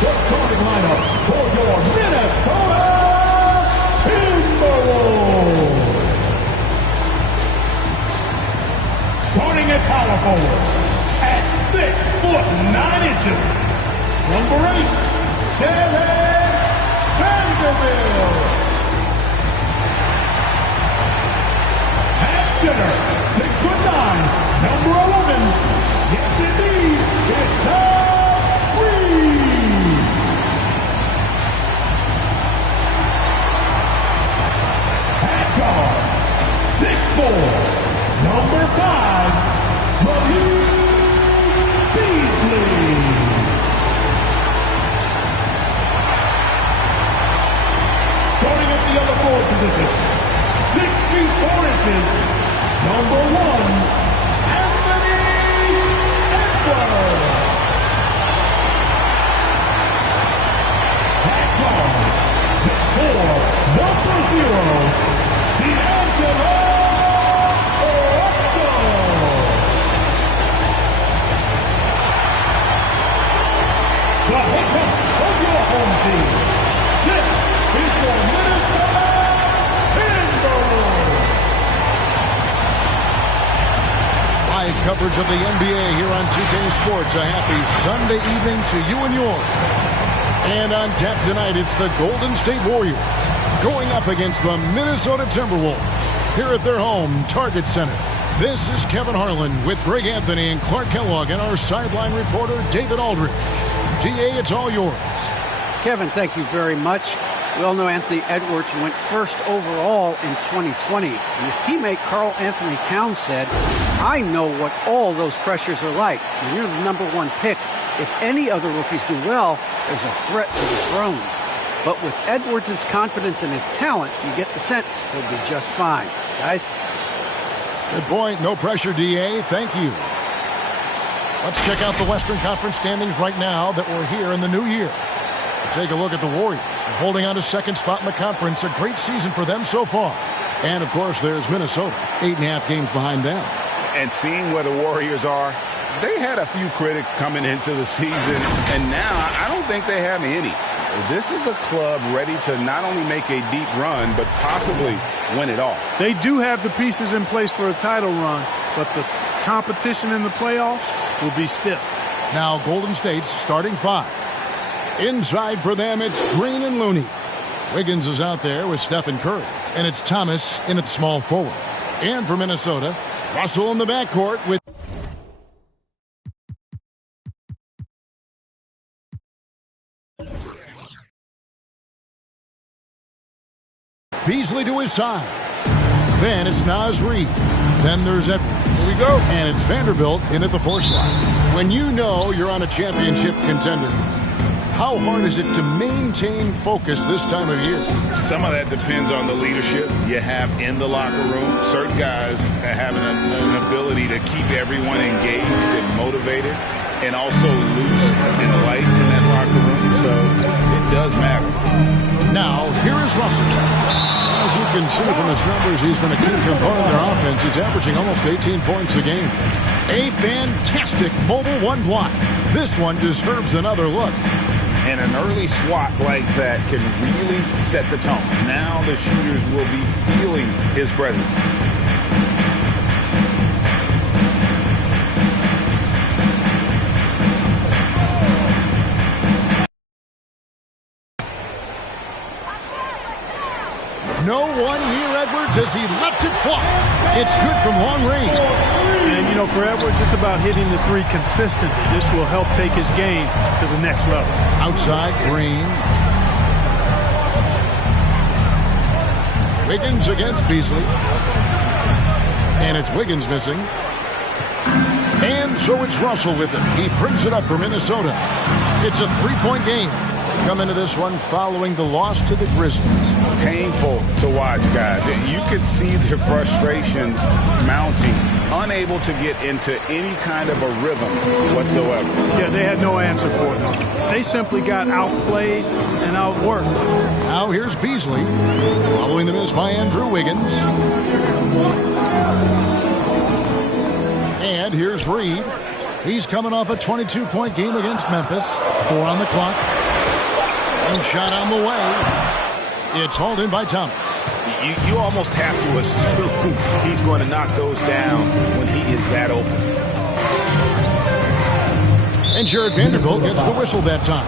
the starting lineup for your Minnesota Timberwolves. Starting at power forward at 6'9", number 8, Derek Vanderbilt. At center, 6'9", number 11, yes indeed, it's Kareem. At guard, 6'4", number 5, Kareem. Starting at the other forward position, 6 feet 4 inches, number 1, Anthony Edwards. At guard, 6'4", number 0, D'Angelo. The head coach of your home team. This is your Minnesota Timberwolves. Live coverage of the NBA here on 2K Sports. A happy Sunday evening to you and yours. And on tap tonight, it's the Golden State Warriors going up against the Minnesota Timberwolves here at their home, Target Center. This is Kevin Harlan with Greg Anthony and Clark Kellogg and our sideline reporter, David Aldridge. DA, it's all yours. Kevin, thank you very much. We all know Anthony Edwards went first overall in 2020. And his teammate Karl Anthony Towns said, I know what all those pressures are like. When you're the number 1 pick, if any other rookies do well, there's a threat to the throne. But with Edwards' confidence in his talent, you get the sense he'll be just fine. Guys? Good point. No pressure, DA. Thank you. Let's check out the Western Conference standings right now that we're here in the new year. We'll take a look at the Warriors. They're holding on to second spot in the conference. A great season for them so far. And, of course, there's Minnesota, 8.5 games behind them. And seeing where the Warriors are, they had a few critics coming into the season, and now I don't think they have any. This is a club ready to not only make a deep run, but possibly win it all. They do have the pieces in place for a title run, but the competition in the playoffs will be stiff. Now Golden State's starting 5. Inside for them, it's Green and Looney. Wiggins is out there with Stephen Curry. And it's Thomas in at small forward. And for Minnesota, Russell in the backcourt with Beasley to his side. Then it's Naz Reid. Then there's Edwards. Here we go. And it's Vanderbilt in at the 4 slot. When you know you're on a championship contender, how hard is it to maintain focus this time of year? Some of that depends on the leadership you have in the locker room. Certain guys have an ability to keep everyone engaged and motivated and also loose and light in that locker room. So it does matter. Now, here is Russell. As you can see from his numbers, he's been a key component of their offense. He's averaging almost 18 points a game. A fantastic mobile 1 block. This one deserves another look. And an early swat like that can really set the tone. Now the shooters will be feeling his presence. No one near Edwards as he lets it fly. It's good from long range. And, you know, for Edwards, it's about hitting the 3 consistently. This will help take his game to the next level. Outside, Green. Wiggins against Beasley. And it's Wiggins missing. And so it's Russell with him. He brings it up for Minnesota. It's a 3-point game. They come into this one following the loss to the Grizzlies. Painful to watch, guys. You could see their frustrations mounting, unable to get into any kind of a rhythm whatsoever. Yeah, they had no answer for them. They simply got outplayed and outworked. Now here's Beasley, following the miss by Andrew Wiggins. And here's Reid. He's coming off a 22-point game against Memphis. 4 on the clock. And shot on the way. It's hauled in by Thomas. You almost have to assume he's going to knock those down when he is that open. And Jared Vanderbilt gets the whistle that time.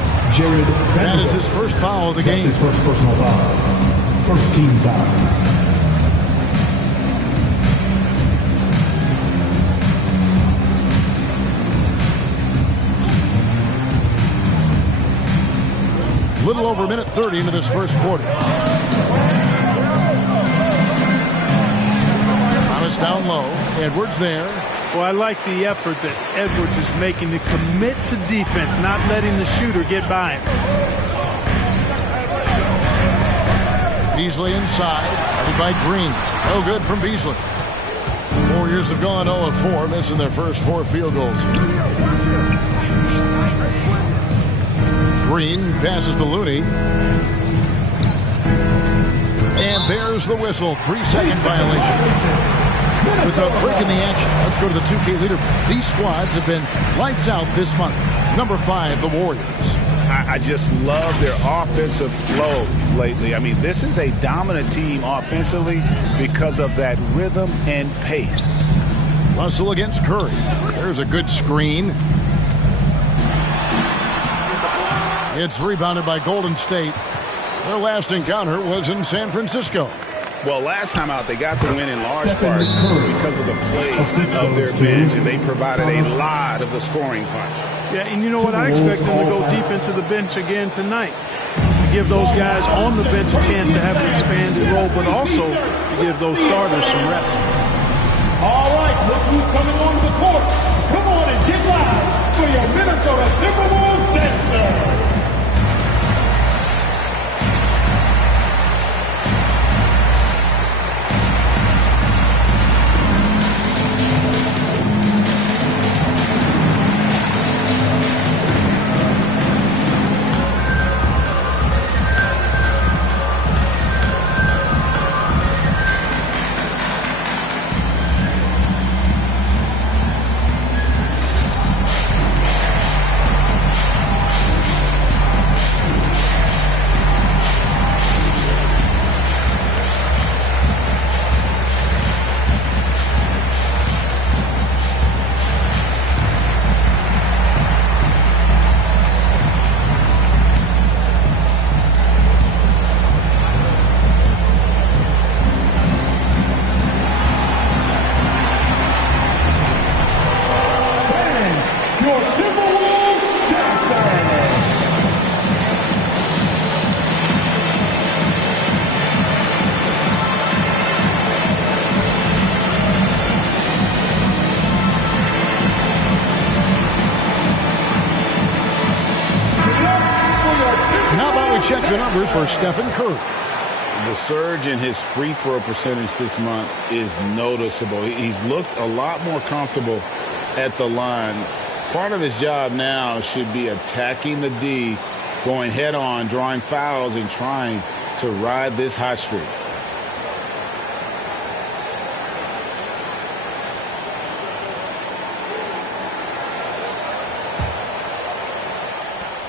That is his first foul of the game. His first personal foul. First team foul. Little over a minute 30 into this first quarter. Thomas down low. Edwards there. Well, I like the effort that Edwards is making to commit to defense, not letting the shooter get by him. Beasley inside. Headed by Green. No good from Beasley. Warriors have gone 0 of 4, missing their first 4 field goals. Green passes to Looney. And there's the whistle. 3-second violation. With a break in the action, let's go to the 2K leaderboard. These squads have been lights out this month. Number 5, the Warriors. I just love their offensive flow lately. I mean, this is a dominant team offensively because of that rhythm and pace. Russell against Curry. There's a good screen. It's rebounded by Golden State. Their last encounter was in San Francisco. Well, last time out, they got the win in large part because of the play of their bench, and they provided a lot of the scoring punch. Yeah, and you know what? I expect them to go deep into the bench again tonight. To give those guys on the bench a chance to have an expanded role, but also to give those starters some rest. All right, look who's coming on the court. Come on and get live for your Minnesota Timberwolves dancers. Check the numbers for Stephen Curry. The surge in his free throw percentage this month is noticeable. He's looked a lot more comfortable at the line. Part of his job now should be attacking the D, going head on, drawing fouls, and trying to ride this hot streak.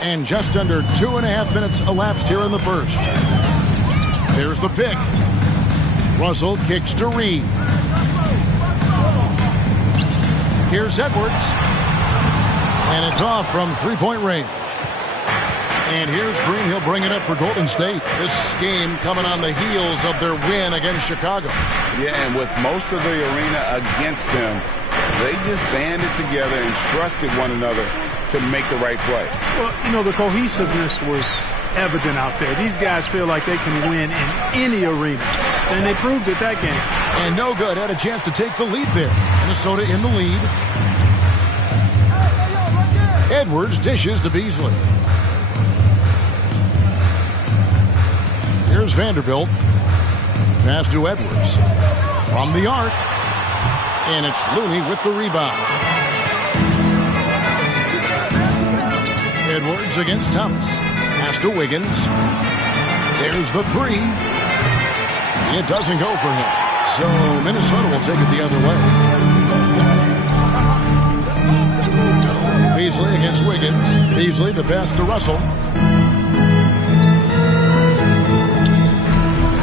And just under 2.5 minutes elapsed here in the first. There's the pick. Russell kicks to Reed. Here's Edwards. And it's off from three-point range. And here's Green. He'll bring it up for Golden State. This game coming on the heels of their win against Chicago. Yeah, and with most of the arena against them, they just banded together and trusted one another to make the right play. Well, you know, the cohesiveness was evident out there. These guys feel like they can win in any arena, and they proved it that game. And no good. Had a chance to take the lead there. Minnesota in the lead. Edwards dishes to Beasley. Here's Vanderbilt. Pass to Edwards. From the arc. And it's Looney with the rebound. Edwards against Thomas. Pass to Wiggins. There's the three. It doesn't go for him. So Minnesota will take it the other way. Beasley against Wiggins. Beasley the pass to Russell.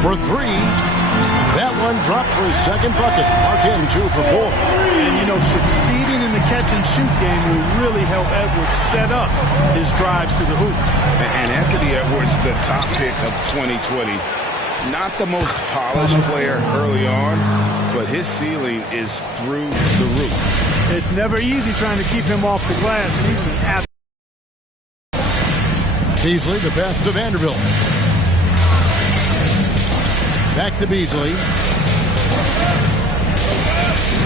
for three. That one dropped for his second bucket. Mark him 2 for 4. And, you know, succeeding in the catch-and-shoot game will really help Edwards set up his drives to the hoop. And Anthony Edwards, the top pick of 2020. Not the most polished player early on, but his ceiling is through the roof. It's never easy trying to keep him off the glass. He's an athlete. Beasley, the pass to Vanderbilt. Back to Beasley.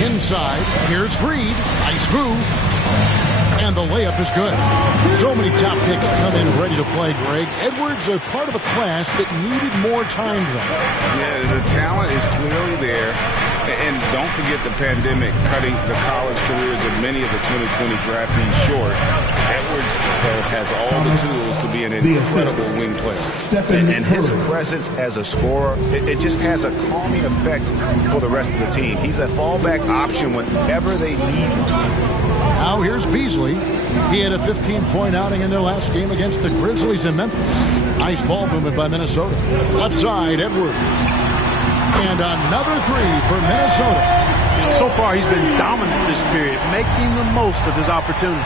Inside, here's Reed. Nice move. And the layup is good. So many top picks come in ready to play, Greg. Edwards are part of a class that needed more time, though. Yeah, the talent is clearly there. And don't forget the pandemic cutting the college careers of many of the 2020 draftees short. Edwards, though, has all the tools to be an incredible wing player. And his presence as a scorer, it just has a calming effect for the rest of the team. He's a fallback option whenever they need him. Now here's Beasley. He had a 15-point outing in their last game against the Grizzlies in Memphis. Nice ball movement by Minnesota. Left side, Edwards. And another three for Minnesota. So far, he's been dominant this period, making the most of his opportunities.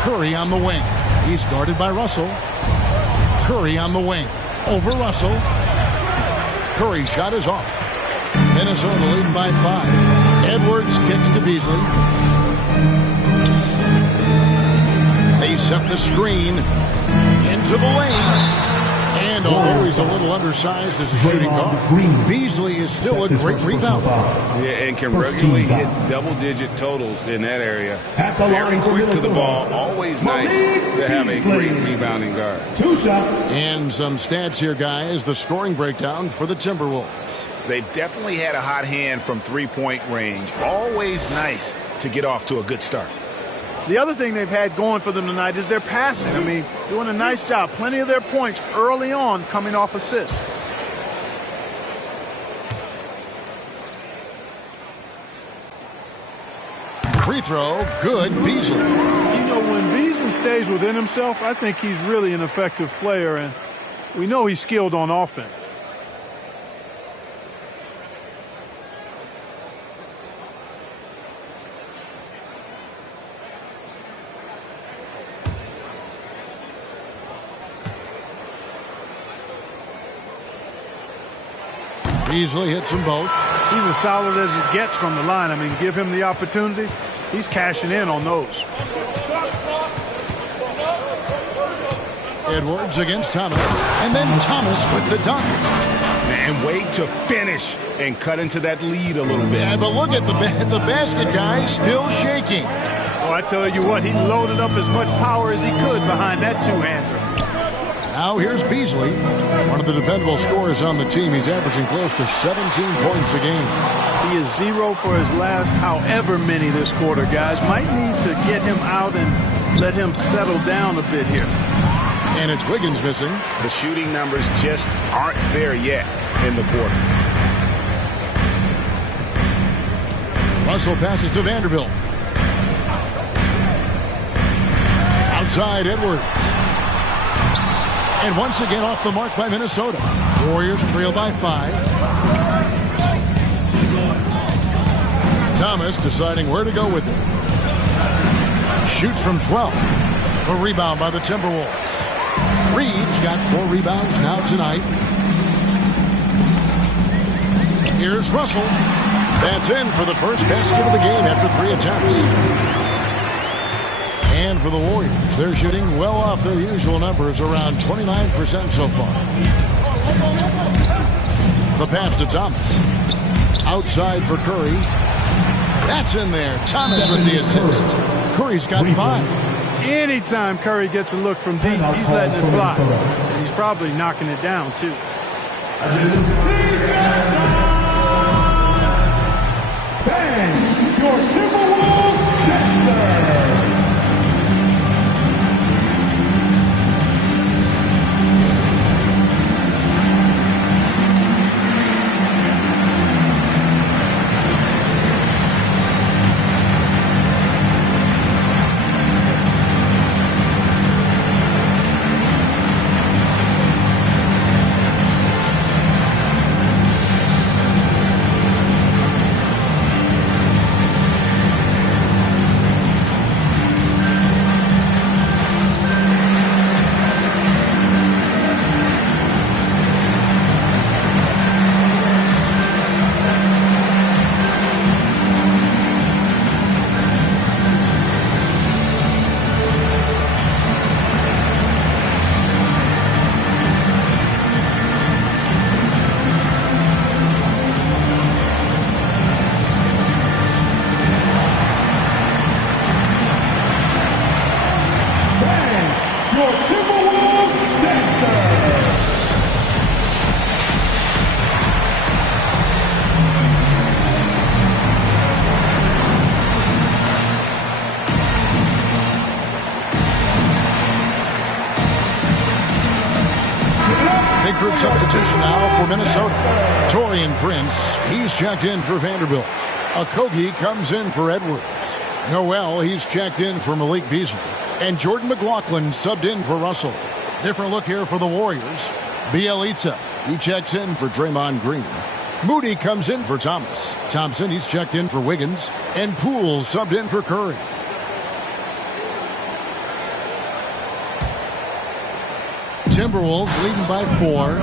Curry on the wing. He's guarded by Russell. Curry on the wing. Over Russell. Curry's shot is off. Minnesota leading by 5. Edwards kicks to Beasley. They set the screen into the lane. And although he's a little undersized as a shooting guard, Beasley is still a great rebounder. Yeah, and can regularly hit double-digit totals in that area. Very quick to the ball. Always nice to have a great rebounding guard. 2 shots. And some stats here, guys. The scoring breakdown for the Timberwolves. They've definitely had a hot hand from three-point range. Always nice to get off to a good start. The other thing they've had going for them tonight is their passing. I mean, doing a nice job. Plenty of their points early on coming off assists. Free throw, good, Beasley. You know, when Beasley stays within himself, I think he's really an effective player, and we know he's skilled on offense. Beasley hits them both. He's as solid as it gets from the line. I mean, give him the opportunity. He's cashing in on those. Edwards against Thomas. And then Thomas with the dunk. And wait to finish and cut into that lead a little bit. Yeah, but look at the basket guy still shaking. Well, I tell you what, he loaded up as much power as he could behind that two-hander. Now here's Beasley, one of the dependable scorers on the team. He's averaging close to 17 points a game. He is 0 for his last however many this quarter, guys. Might need to get him out and let him settle down a bit here. And it's Wiggins missing. The shooting numbers just aren't there yet in the quarter. Russell passes to Vanderbilt. Outside, Edwards. And once again off the mark by Minnesota. Warriors trail by 5. Thomas deciding where to go with it. Shoots from 12. A rebound by the Timberwolves. Reed's got 4 rebounds now tonight. Here's Russell. That's in for the first basket of the game after 3 attempts. And for the Warriors, they're shooting well off their usual numbers, around 29% so far. The pass to Thomas. Outside for Curry. That's in there. Thomas with the assist. Curry's got 5. Anytime Curry gets a look from deep, he's letting it fly. And he's probably knocking it down, too. Bang! Your Timberwolves dancer! substitution now for Minnesota. Taurean Prince, he's checked in for Vanderbilt. Okogie comes in for Edwards. Noel, he's checked in for Malik Beasley. And Jordan McLaughlin subbed in for Russell. Different look here for the Warriors. Bielitsa, he checks in for Draymond Green. Moody comes in for Thomas. Thompson, he's checked in for Wiggins. And Poole subbed in for Curry. Timberwolves leading by 4.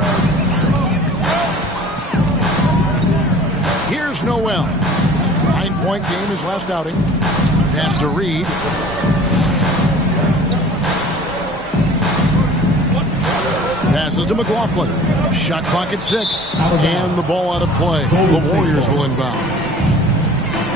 Here's Noel. 9-point game his last outing. Pass to Reed. Passes to McLaughlin. Shot clock at 6. And the ball out of play. The Warriors will inbound.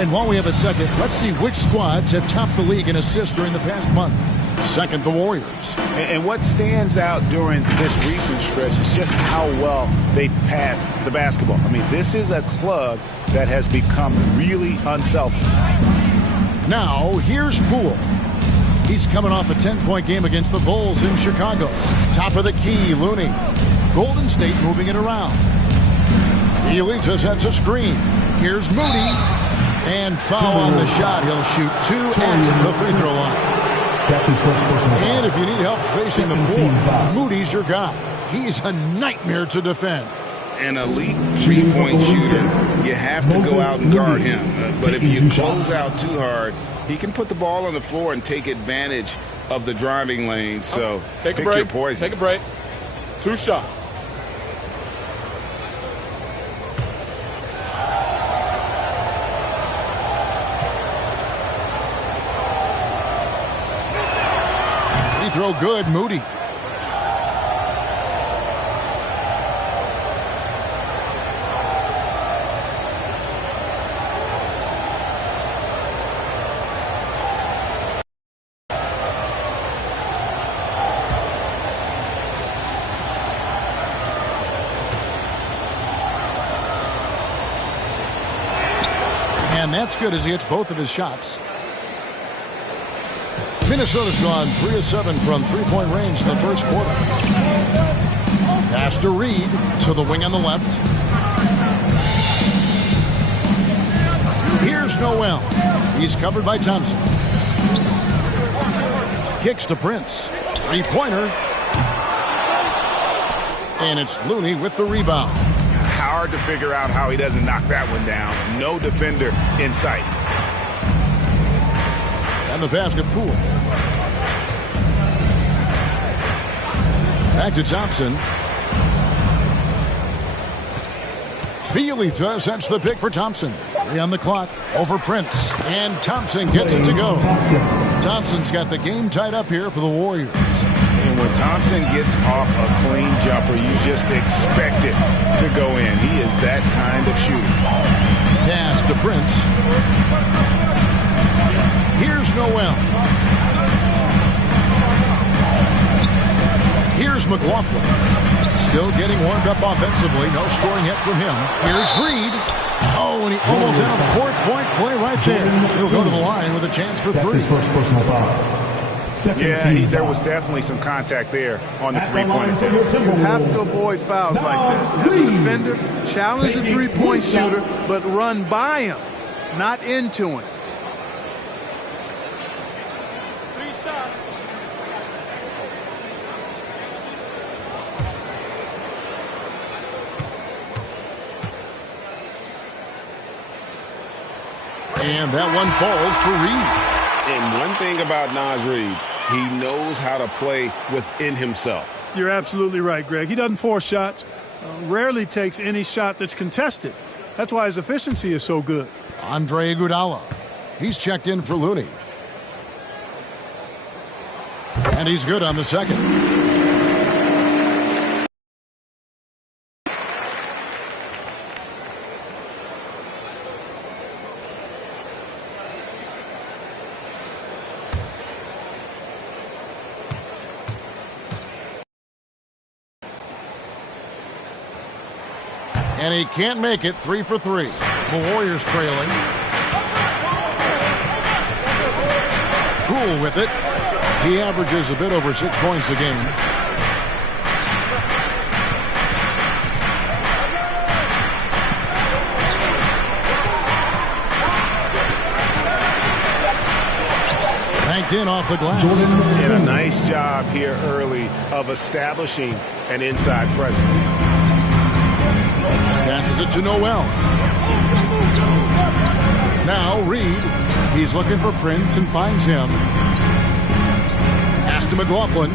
And while we have a second, let's see which squads have topped the league in assists during the past month. Second, the Warriors. And what stands out during this recent stretch is just how well they passed the basketball. I mean, this is a club that has become really unselfish. Now, here's Poole. He's coming off a 10-point game against the Bulls in Chicago. Top of the key, Looney. Golden State moving it around. Bielitsa sets a screen. Here's Moody. And foul on the shot. He'll shoot 2 at the free throw line. That's his first personal foul. And if you need help spacing the floor, Moody's your guy. He's a nightmare to defend. An elite three-point shooter, you have to go out and guard him. But if you close out too hard, he can put the ball on the floor and take advantage of the driving lane. So take a pick break. your poison. Take a break. 2 shots. Throw good, Moody. And that's good as he hits both of his shots. Minnesota's gone 3 of 7 from three-point range in the first quarter. Pass to Reed to the wing on the left. Here's Noel. He's covered by Thompson. Kicks to Prince. Three-pointer. And it's Looney with the rebound. Hard to figure out how he doesn't knock that one down. No defender in sight. And the basket, Poole. Back to Thompson. Bielitsa sets the pick for Thompson. 3 on the clock. Over Prince. And Thompson gets it to go. Thompson's got the game tied up here for the Warriors. And when Thompson gets off a clean jumper, you just expect it to go in. He is that kind of shooter. Pass to Prince. Here's Noel. Here's McLaughlin. Still getting warmed up offensively. No scoring hit from him. Here's Reed. Oh, and he almost had a 4-point play right there. He'll go to the line with a chance for 3. That's his first personal foul. Yeah, there was definitely some contact there on the three-point attempt. You have to avoid fouls like that. As a defender, challenge the three-point shooter, but run by him, not into him. And that one falls for Reed. And one thing about Naz Reid, he knows how to play within himself. You're absolutely right, Greg. He doesn't force shots, rarely takes any shot that's contested. That's why his efficiency is so good. Andre Iguodala. He's checked in for Looney. And he's good on the second. And he can't make it. 3 for 3. The Warriors trailing. Poole with it. He averages a bit over 6 points a game. banked in off the glass. And a nice job here early of establishing an inside presence. Passes it to Noel. Now Reed. He's looking for Prince and finds him. Pass to McLaughlin.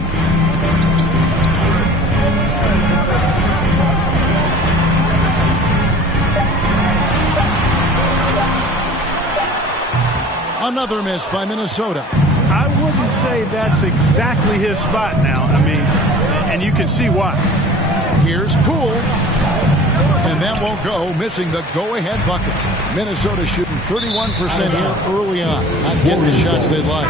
Another miss by Minnesota. I wouldn't say that's exactly his spot now. I mean, and you can see why. Here's Poole. And that won't go, missing the go-ahead bucket. Minnesota shooting 31% here early on. Not getting the shots they'd like.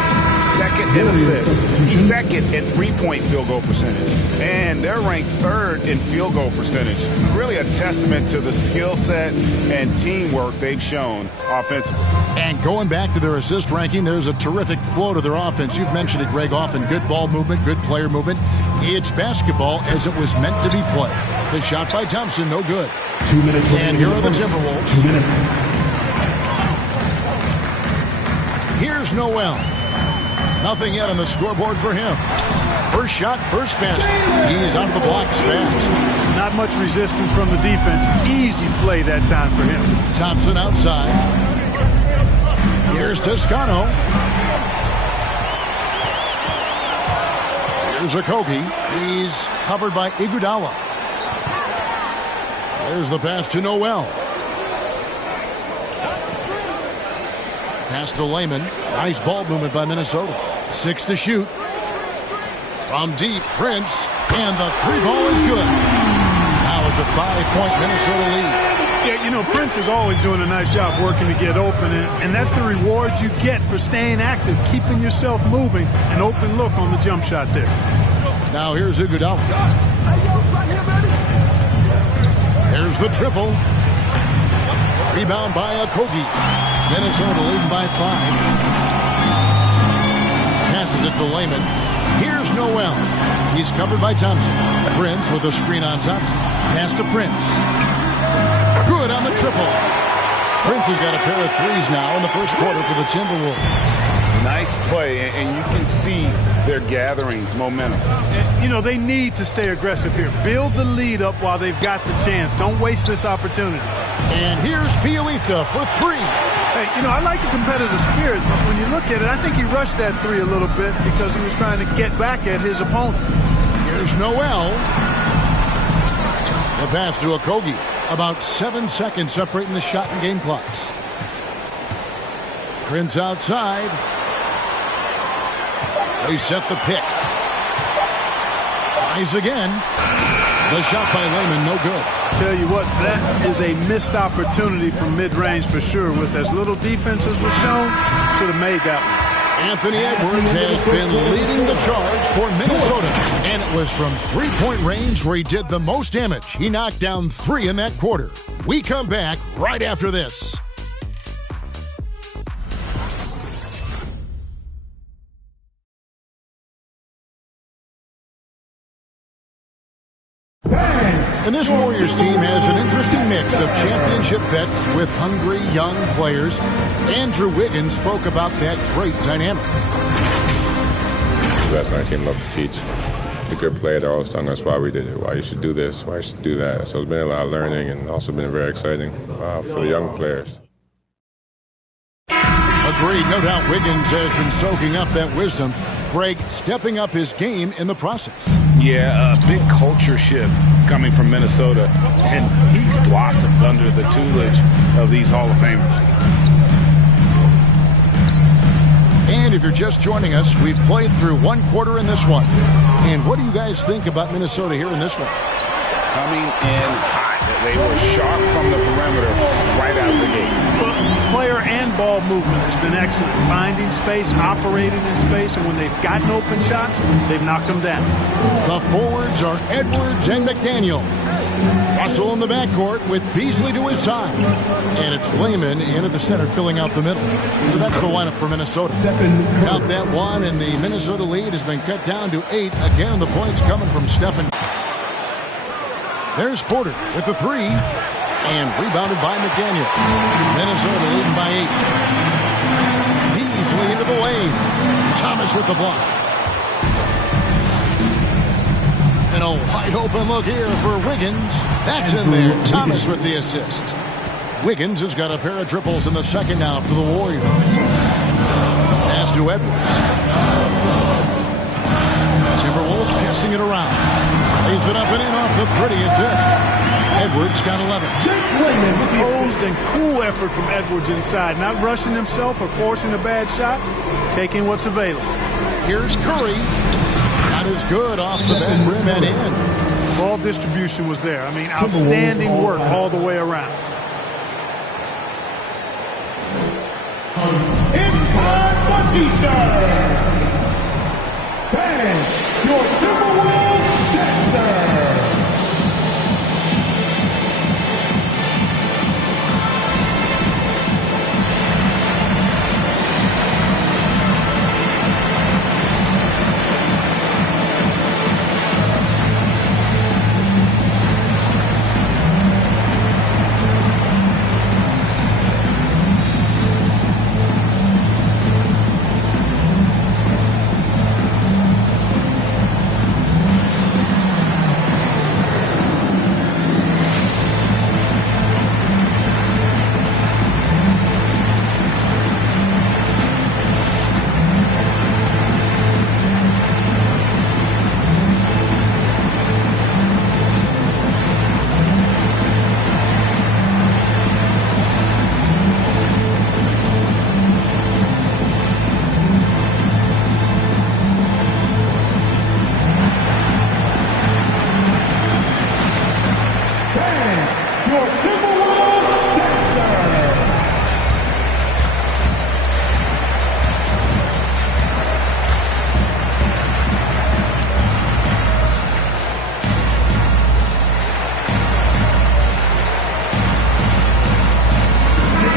Second in assists. Second in three-point field goal percentage. And they're ranked third in field goal percentage. Really a testament to the skill set and teamwork they've shown offensively. And going back to their assist ranking, there's a terrific flow to their offense. You've mentioned it, Greg, often. Good ball movement, good player movement. It's basketball as it was meant to be played. The shot by Thompson, no good. 2 minutes. And here are the Timberwolves. 2 minutes. Here's Noel. Nothing yet on the scoreboard for him. First shot, first basket. He's out of the blocks fast. Not much resistance from the defense. Easy play that time for him. Thompson outside. Here's Toscano. Here's Okogie. He's covered by Iguodala. There's the pass to Noel. Pass to Layman. Nice ball movement by Minnesota. 6 to shoot. From deep, Prince. And the three ball is good. Now it's a 5-point Minnesota lead. Yeah, you know, Prince is always doing a nice job working to get open, and that's the reward you get for staying active, keeping yourself moving, an open look on the jump shot there. Now here's Iguodala. There's the triple. Rebound by Okogie. Minnesota leading by 5. Passes it to Layman. Here's Noel. He's covered by Thompson. Prince with a screen on Thompson. Pass to Prince. Good on the triple. Prince has got a pair of threes now in the first quarter for the Timberwolves. Nice play, and you can see they're gathering momentum. You know, they need to stay aggressive here. Build the lead up while they've got the chance. Don't waste this opportunity. And here's Pielita for 3. Hey, you know, I like the competitive spirit, but when you look at it, I think he rushed that 3 a little bit because he was trying to get back at his opponent. Here's Noel. The pass to Okogie. About 7 seconds separating the shot and game clocks. Prince outside. They set the pick. Tries again. The shot by Layman, no good. Tell you what, that is a missed opportunity from mid-range for sure. With as little defense as was shown, should have made that one. Anthony Edwards has been leading the charge for Minnesota. And it was from three-point range where he did the most damage. He knocked down 3 in that quarter. We come back right after this. And this Warriors team has an interesting mix of championship vets with hungry young players. Andrew Wiggins spoke about that great dynamic. The best on our team love to teach. The good player, they're always telling us why we did it, why you should do this, why you should do that. So it's been a lot of learning and also been very exciting for the young players. Agreed. No doubt Wiggins has been soaking up that wisdom. Greg stepping up his game in the process. Yeah, a big culture shift coming from Minnesota, and he's blossomed under the tutelage of these Hall of Famers. And if you're just joining us, we've played through 1 quarter in this one. And what do you guys think about Minnesota here in this one? Coming in hot. They were sharp from the perimeter right out of the gate. Player and ball movement has been excellent. Finding space, operating in space, and when they've gotten open shots, they've knocked them down. The forwards are Edwards and McDaniel. Russell in the backcourt with Beasley to his side. And it's Layman in at the center filling out the middle. So that's the lineup for Minnesota. Out that one, and the Minnesota lead has been cut down to 8. Again, the points coming from Stephen. There's Porter with the 3. And rebounded by McDaniel. Minnesota leading by 8. Beasley into the the lane. Thomas with the block. And a wide open look here for Wiggins. That's in there. Thomas with the assist. Wiggins has got a pair of triples in the second now for the Warriors. Pass to Edwards. Timberwolves passing it around. Lays it up and in off the pretty assist. Edwards got 11. Composed and cool effort from Edwards inside. Not rushing himself or forcing a bad shot. Taking what's available. Here's Curry. Not as good off the back rim and in. Ball distribution was there. I mean, outstanding work all the way around. Inside Batista. And your Timberwolves Dexter.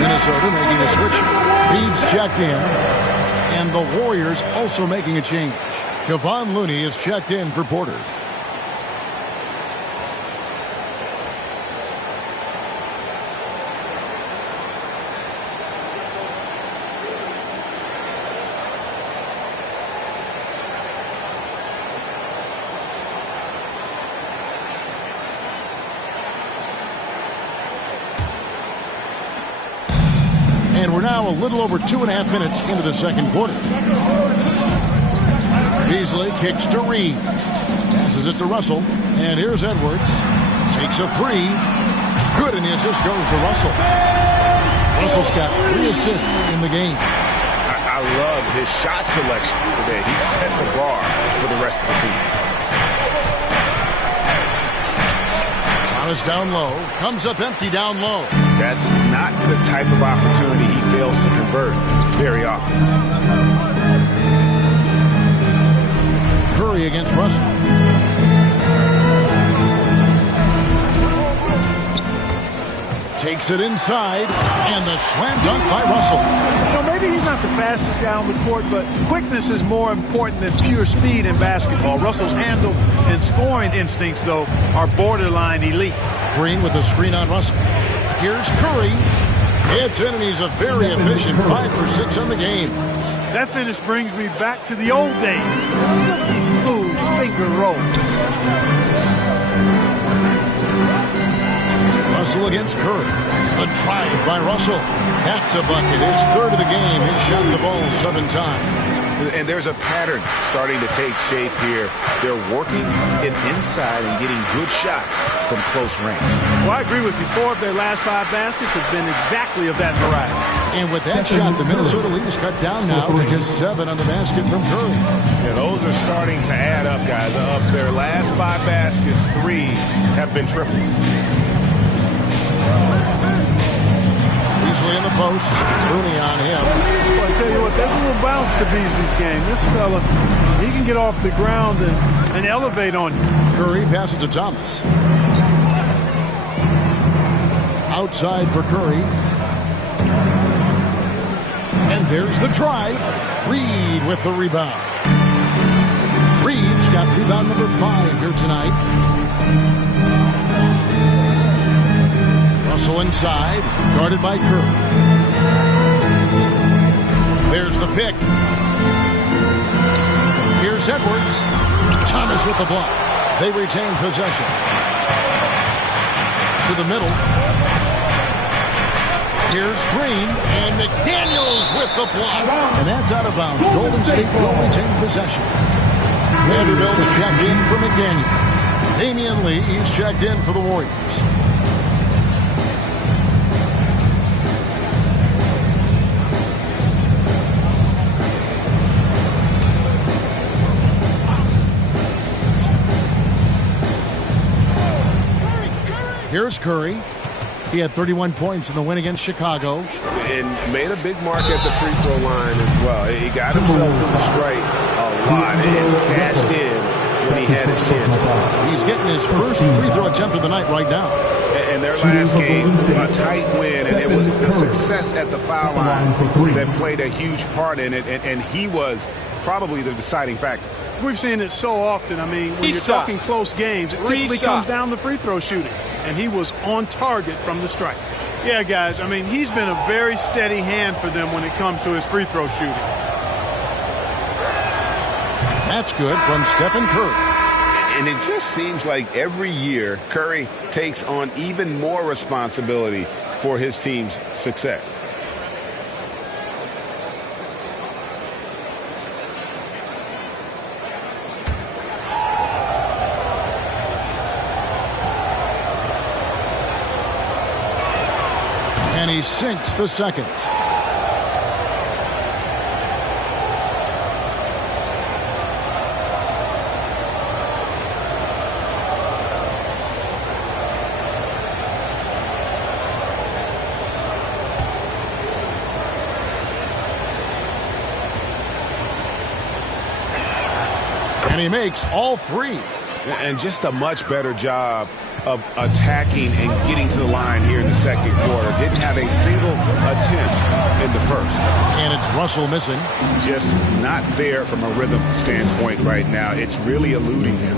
Minnesota making a switch. Reed's checked in. And the Warriors also making a change. Kevon Looney is checked in for Porter. And we're now a little over 2.5 minutes into the second quarter. Beasley kicks to Reed. Passes it to Russell. And here's Edwards. Takes a three. Good, and the assist goes to Russell. Russell's got 3 assists in the game. I love his shot selection today. He set the bar for the rest of the team. Thomas down low. Comes up empty down low. That's not the type of opportunity he fails to convert very often. Curry against Russell. Takes it inside, and the slam dunk by Russell. You know, maybe he's not the fastest guy on the court, but quickness is more important than pure speed in basketball. Russell's handle and scoring instincts, though, are borderline elite. Green with a screen on Russell. Here's Curry. It's in, and he's a very efficient 5 for 6 on the game. That finish brings me back to the old days. Silky smooth finger roll. Russell against Curry. A drive by Russell. That's a bucket. His third of the game. He's shot the ball 7 times. And there's a pattern starting to take shape here. They're working it inside and getting good shots from close range. Well, I agree with you. 4 of their last 5 baskets have been exactly of that variety. And with that shot, the Minnesota lead is cut down now to just 7 on the basket from Curry. Yeah, those are starting to add up, guys. Of their last 5 baskets, 3 have been triples. Beasley in the post. Looney on him. Well, I tell you what, there's a little bounce to Beasley's game. This fella, he can get off the ground and elevate on you. Curry passes to Thomas. Outside for Curry. And there's the drive. Reed with the rebound. Reed's got rebound number 5 here tonight. Russell inside, guarded by Kirk. There's the pick. Here's Edwards. Thomas with the block. They retain possession. To the middle. Here's Green. And McDaniels with the block. And that's out of bounds. Golden State will retain possession. Vanderbilt is checked in for McDaniel. Damian Lee is checked in for the Warriors. Here's Curry. He had 31 points in the win against Chicago. And made a big mark at the free throw line as well. He got himself to the strike a lot and cashed in when he had his chance. He's getting his first free throw attempt of the night right now. And their last game, a tight win, and it was the success at the foul line that played a huge part in it, and he was probably the deciding factor. We've seen it so often. I mean, when you're talking close games, it typically comes down to free throw shooting. And he was on target from the strike. Yeah, guys, I mean, he's been a very steady hand for them when it comes to his free throw shooting. That's good from Stephen Curry. And it just seems like every year Curry takes on even more responsibility for his team's success. And he sinks the second. And he makes all three. And just a much better job of attacking and getting to the line here in the second quarter. Didn't have a single attempt in the first. And it's Russell missing. Just not there from a rhythm standpoint right now. It's really eluding him.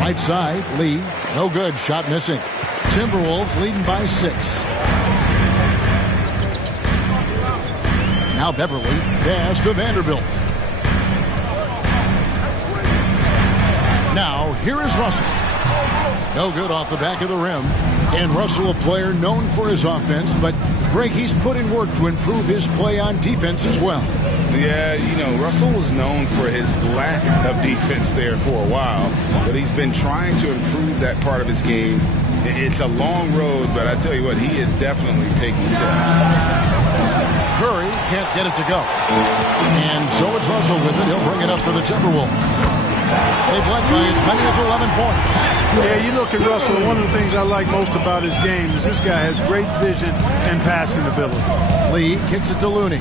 Right side, Lee. No good. Shot missing. Timberwolves leading by 6. Now Beverly. Pass to Vanderbilt. Now, here is Russell. No good off the back of the rim. And Russell, a player known for his offense, but Greg, he's put in work to improve his play on defense as well. Yeah, you know, Russell was known for his lack of defense there for a while, but he's been trying to improve that part of his game. It's a long road, but I tell you what, he is definitely taking steps. Curry can't get it to go. And so it's Russell with it. He'll bring it up for the Timberwolves. They've led by as many as 11 points. Yeah, you look at Russell, one of the things I like most about his game is this guy has great vision and passing ability. Lee kicks it to Looney.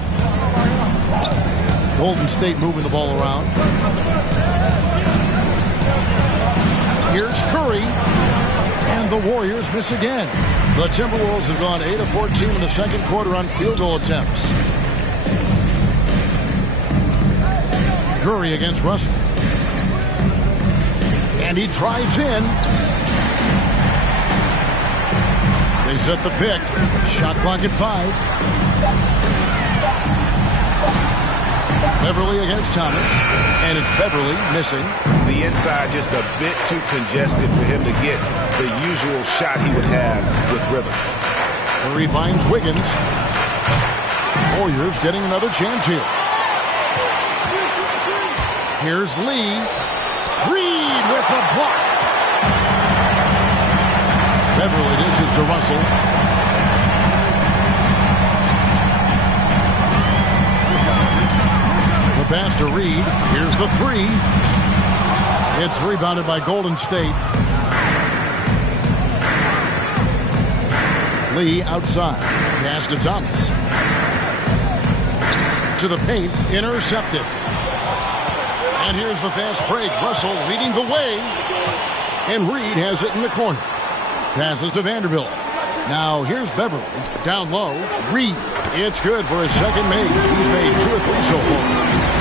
Golden State moving the ball around. Here's Curry. And the Warriors miss again. The Timberwolves have gone 8 of 14 in the second quarter on field goal attempts. Curry against Russell. And he drives in. They set the pick. Shot clock at 5. Beverly against Thomas. And it's Beverly missing. The inside just a bit too congested for him to get the usual shot he would have with rhythm. Curry finds Wiggins. Warriors getting another chance here. Here's Lee. Reed with the block. Beverly dishes to Russell. The pass to Reed. Here's the 3. It's rebounded by Golden State. Lee outside. Pass to Thomas. To the paint. Intercepted. And here's the fast break. Russell leading the way. And Reed has it in the corner. Passes to Vanderbilt. Now here's Beverly. Down low. Reed. It's good for his second make. He's made 2 of 3 so far.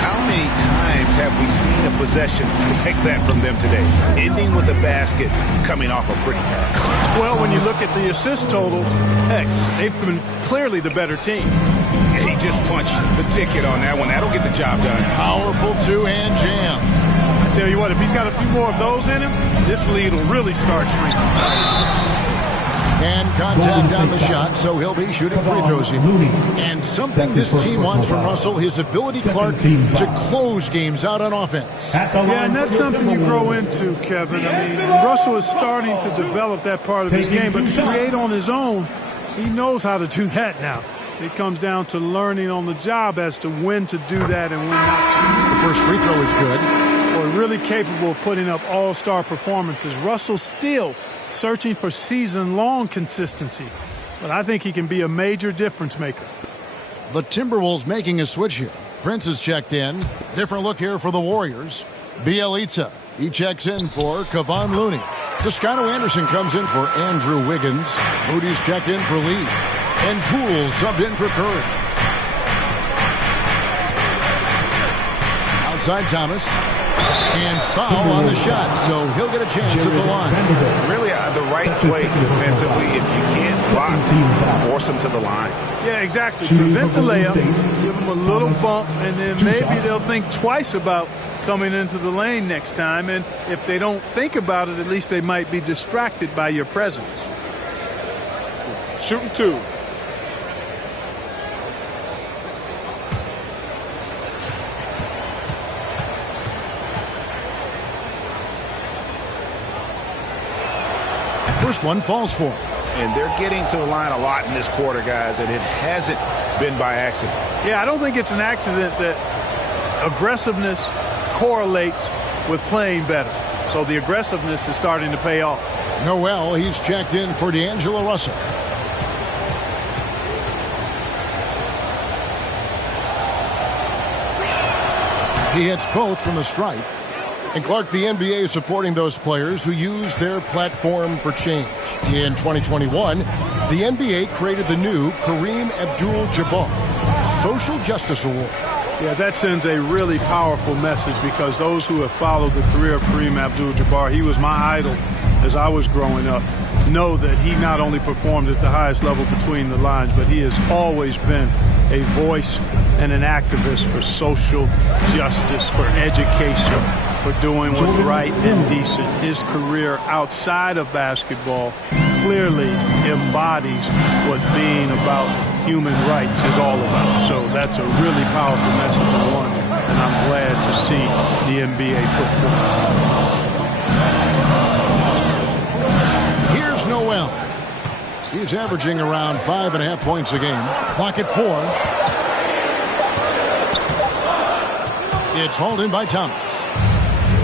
How many times have we seen a possession like that from them today? Ending with a basket, coming off a pretty pass. Well, when you look at the assist total, heck, they've been clearly the better team. He just punched the ticket on that one. That'll get the job done. Powerful two-hand jam. I tell you what, if he's got a few more of those in him, this lead will really start shrinking. And contact on the shot, so he'll be shooting free throws here. And something this team wants from Russell, his ability, Clark, to close games out on offense. Yeah, and that's something you grow into, Kevin. I mean, Russell is starting to develop that part of his game, but to create on his own, he knows how to do that now. It comes down to learning on the job as to when to do that and when not to. The first free throw is good. Boy, really capable of putting up all-star performances. Russell still searching for season-long consistency, but I think he can be a major difference maker. The Timberwolves making a switch here. Prince is checked in. Different look here for the Warriors. Bielitsa, he checks in for Kevon Looney. Toscano Anderson comes in for Andrew Wiggins. Moody's checked in for Lee. And Poole subbed in for Curry. Outside Thomas. And foul on the shot, so he'll get a chance at the line. Really the right play defensively. If you can't block, force him to the line. Yeah, exactly. Prevent the layup, give him a little bump, and then maybe they'll think twice about coming into the lane next time. And if they don't think about it, at least they might be distracted by your presence. Shooting two. First one falls for him. And they're getting to the line a lot in this quarter, guys, and it hasn't been by accident. Yeah, I don't think it's an accident that aggressiveness correlates with playing better. So the aggressiveness is starting to pay off. Noel, he's checked in for D'Angelo Russell. He hits both from the stripe. And Clark, the NBA is supporting those players who use their platform for change. In 2021, the NBA created the new Kareem Abdul-Jabbar Social Justice Award. Yeah, that sends a really powerful message because those who have followed the career of Kareem Abdul-Jabbar, he was my idol as I was growing up, know that he not only performed at the highest level between the lines, but he has always been a voice and an activist for social justice, for education, for doing what's right and decent. His career outside of basketball clearly embodies what being about human rights is all about. So that's a really powerful message and one, and I'm glad to see the NBA put forward. Here's Noel. He's averaging around 5.5 points a game. Clock at 4. It's hauled in by Thomas.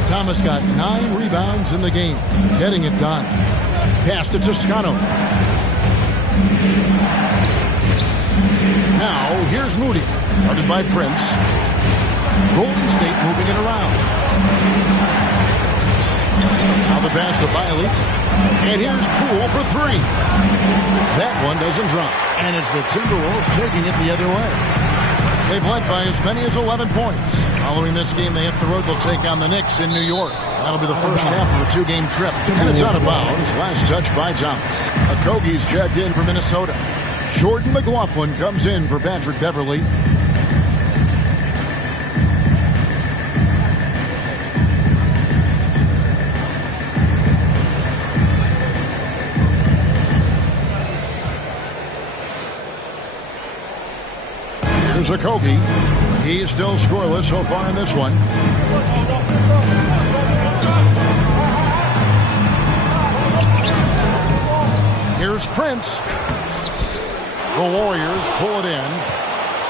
Thomas got 9 rebounds in the game, getting it done. Pass to Toscano. Now, here's Moody, guarded by Prince. Golden State moving it around. Now the pass to Bielitsa. And here's Poole for 3. That one doesn't drop. And it's the Timberwolves taking it the other way. They've led by as many as 11 points. Following this game, they hit the road. They'll take on the Knicks in New York. That'll be the first half of a 2-game trip. And it's out of bounds. Last touch by Thomas. Okogie's checked in for Minnesota. Jordan McLaughlin comes in for Patrick Beverly. Here's Okogie. He's still scoreless so far in this one. Here's Prince. The Warriors pull it in.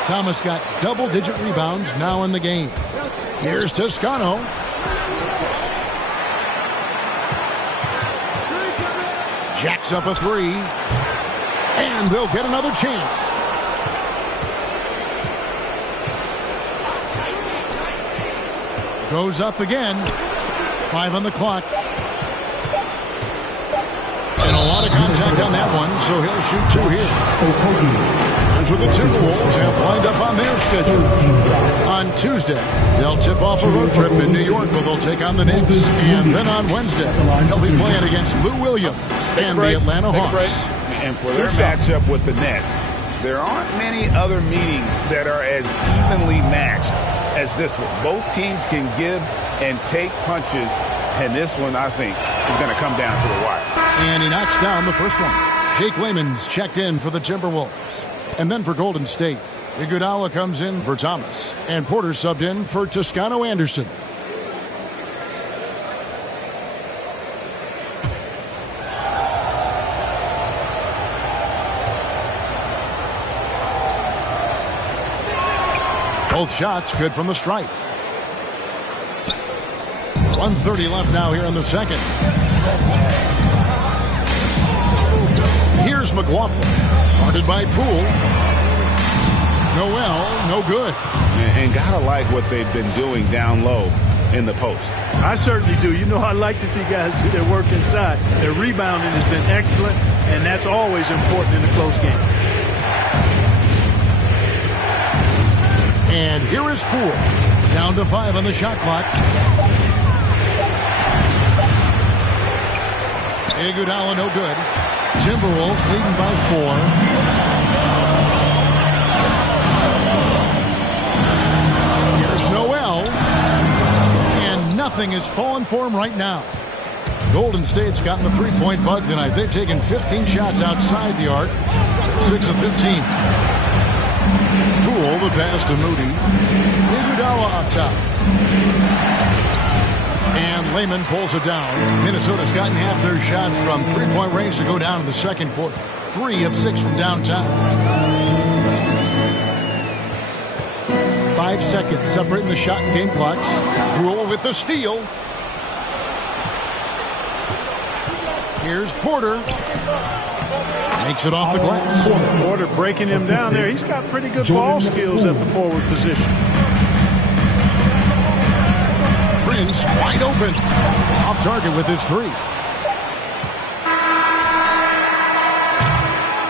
Thomas got double-digit rebounds now in the game. Here's Toscano. Jacks up a 3. And they'll get another chance. Goes up again. 5 on the clock. And a lot of contact on that one, so he'll shoot 2 here. There's for the Timberwolves have lined up on their schedule. On Tuesday, they'll tip off a road trip in New York where they'll take on the Knicks. And then on Wednesday, they'll be playing against Lou Williams and the Atlanta Hawks. And for their matchup with the Nets, there aren't many other meetings that are as evenly matched as this one. Both teams can give and take punches, and this one, I think, is going to come down to the wire. And he knocks down the first one. Jake Layman's checked in for the Timberwolves. And then for Golden State, Iguodala comes in for Thomas. And Porter subbed in for Toscano Anderson. Both shots good from the stripe. 1:30 left now here in the second. Here's McLaughlin. Guarded by Poole. Noel, no good. And gotta like what they've been doing down low in the post. I certainly do. You know, I like to see guys do their work inside. Their rebounding has been excellent, and that's always important in a close game. And here is Poole. Down to 5 on the shot clock. Iguodala no good. Timberwolves leading by 4. Here's Noel. And nothing is falling for him right now. Golden State's gotten the three-point bug tonight. They've taken 15 shots outside the arc. 6 of 15. Poole, the pass to Moody. Iguodala up top. And Layman pulls it down. Minnesota's gotten half their shots from three-point range to go down in the second quarter. 3 of 6 from downtown. 5 seconds separating the shot and game clocks. Poole with the steal. Here's Porter. Makes it off the glass. Porter breaking him down there. He's got pretty good ball skills at the forward position. Prince wide open. Off target with his 3.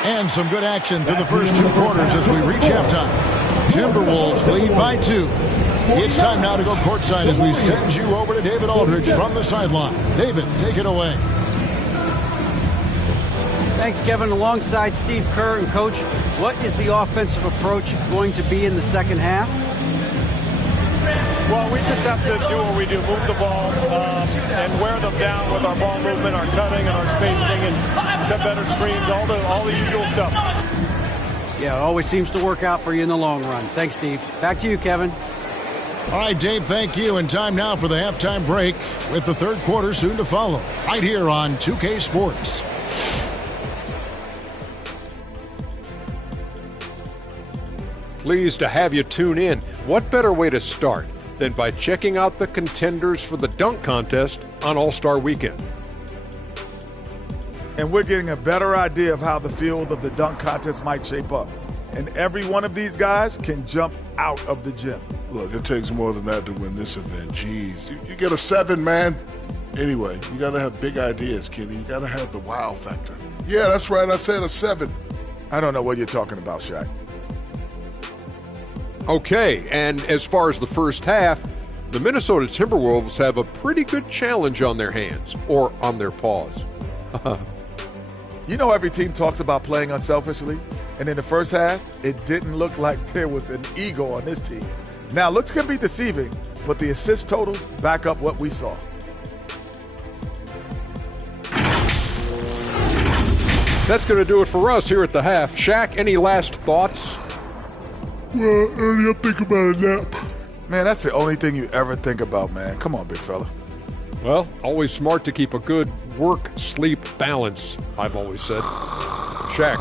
And some good action through the first 2 quarters as we reach halftime. Timberwolves lead by 2. It's time now to go courtside as we send you over to David Aldridge from the sideline. David, take it away. Thanks, Kevin. Alongside Steve Kerr and Coach, what is the offensive approach going to be in the second half? Well, we just have to do what we do, move the ball and wear them down with our ball movement, our cutting, and our spacing, and set better screens, all the usual stuff. Yeah, it always seems to work out for you in the long run. Thanks, Steve. Back to you, Kevin. All right, Dave, thank you. And time now for the halftime break with the third quarter soon to follow right here on 2K Sports. Pleased to have you tune in. What better way to start than by checking out the contenders for the dunk contest on All-Star Weekend? And we're getting a better idea of how the field of the dunk contest might shape up. And every one of these guys can jump out of the gym. Look, it takes more than that to win this event. Jeez, you get a 7, man. Anyway, you got to have big ideas, Kenny. You got to have the wow factor. Yeah, that's right. I said a 7. I don't know what you're talking about, Shaq. Okay, and as far as the first half, the Minnesota Timberwolves have a pretty good challenge on their hands, or on their paws. You know, every team talks about playing unselfishly, and in the first half, it didn't look like there was an ego on this team. Now, looks can be deceiving, but the assist totals back up what we saw. That's going to do it for us here at the half. Shaq, any last thoughts? Well, early I'm thinking about a nap. Man, that's the only thing you ever think about, man. Come on, big fella. Well, always smart to keep a good work-sleep balance, I've always said. Shaq,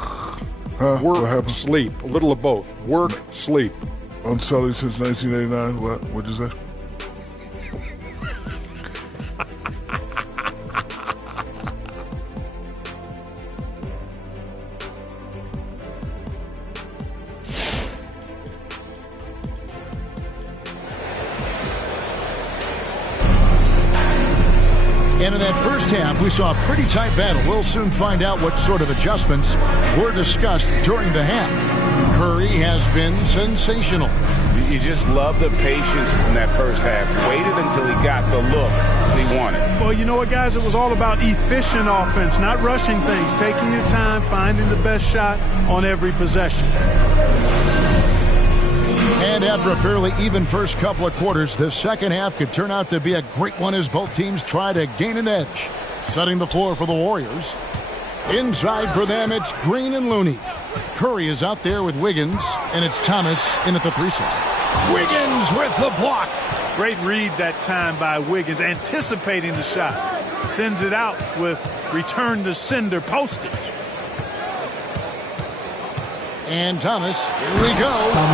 work, sleep, a little of both. Work, sleep. Unsullied since 1989. What? What'd you say? And in that first half, we saw a pretty tight battle. We'll soon find out what sort of adjustments were discussed during the half. Curry has been sensational. You just love the patience in that first half. Waited until he got the look he wanted. Well, you know what, guys? It was all about efficient offense, not rushing things, taking your time, finding the best shot on every possession. And after a fairly even first couple of quarters, the second half could turn out to be a great one as both teams try to gain an edge. Setting the floor for the Warriors. Inside for them, it's Green and Looney. Curry is out there with Wiggins, and it's Thomas in at the 3 slot. Wiggins with the block. Great read that time by Wiggins, anticipating the shot. Sends it out with return to sender postage. And Thomas, here we go.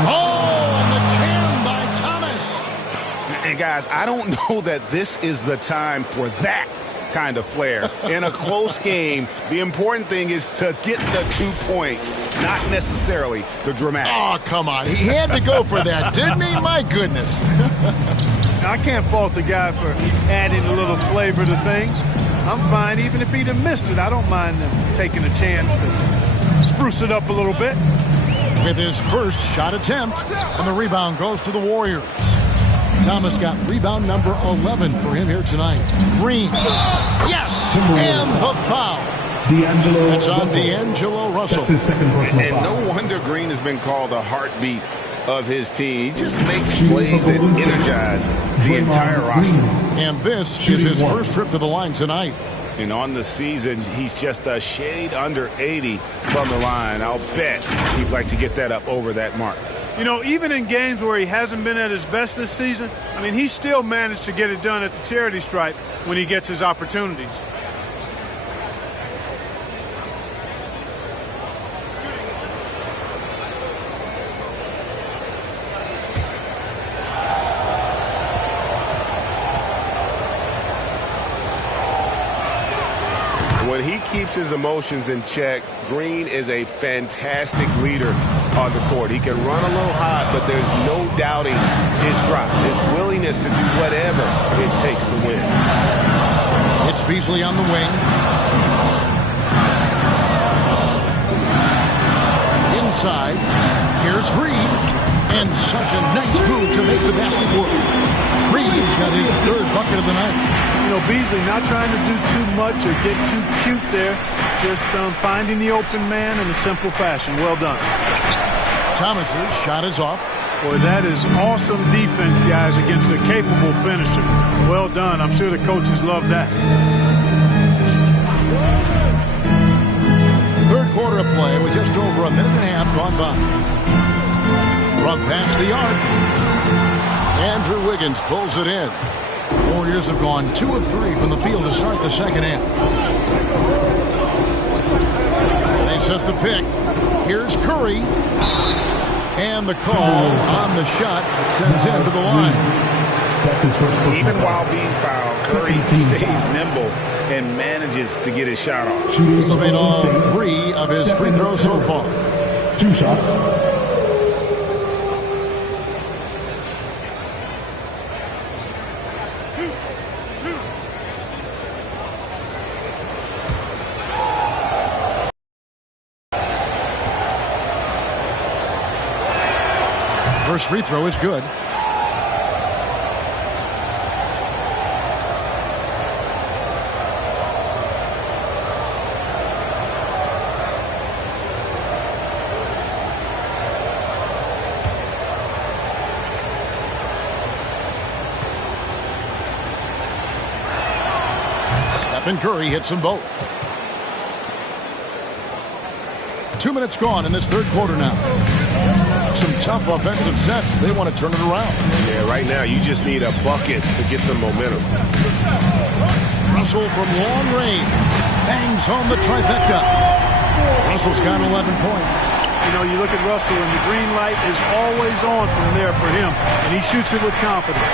Oh, and the jam by Thomas. And guys, I don't know that this is the time for that kind of flair. In a close game, the important thing is to get the 2 points, not necessarily the dramatics. Oh, come on. He had to go for that, didn't he? My goodness. Now, I can't fault the guy for adding a little flavor to things. I'm fine. Even if he'd have missed it, I don't mind them taking a chance to spruce it up a little bit. With his first shot attempt, and the rebound goes to the Warriors. Thomas got rebound number 11 for him here tonight. Green. Yes! And the foul. It's on D'Angelo Russell. That's his second personal foul. And no wonder Green has been called the heartbeat of his team. He just makes plays that energize the entire roster. And this is his first trip to the line tonight. And on the season, he's just a shade under 80 from the line. I'll bet he'd like to get that up over that mark. You know, even in games where he hasn't been at his best this season, I mean, he still managed to get it done at the charity stripe when he gets his opportunities. When he keeps his emotions in check, Green is a fantastic leader on the court. He can run a little hot, but there's no doubting his drive, his willingness to do whatever it takes to win. It's Beasley on the wing. Inside, here's Reed, and such a nice move to make the basket work. Reed's got his third bucket of the night. You know, Beasley not trying to do too much or get too cute there. Just finding the open man in a simple fashion. Well done. Thomas's shot is off. Boy, that is awesome defense, guys, against a capable finisher. Well done. I'm sure the coaches love that. Third quarter of play with just over a minute and a half gone by. From past the arc, Andrew Wiggins pulls it in. Warriors have gone 2 of 3 from the field to start the second half. They set the pick. Here's Curry. And the call on the shot that sends him to the line. That's his first personal Even foul. while being fouled, Curry stays nimble and manages to get his shot off. He's made all 3 of his free throws so far. 2 shots. First free throw is good. Stephen Curry hits them both. 2 minutes gone in this third quarter now. Some tough offensive sets. They want to turn it around. Yeah, right now you just need a bucket to get some momentum. Russell from long range bangs home the trifecta. Russell's got 11 points. You know, you look at Russell and the green light is always on from there for him, and he shoots it with confidence.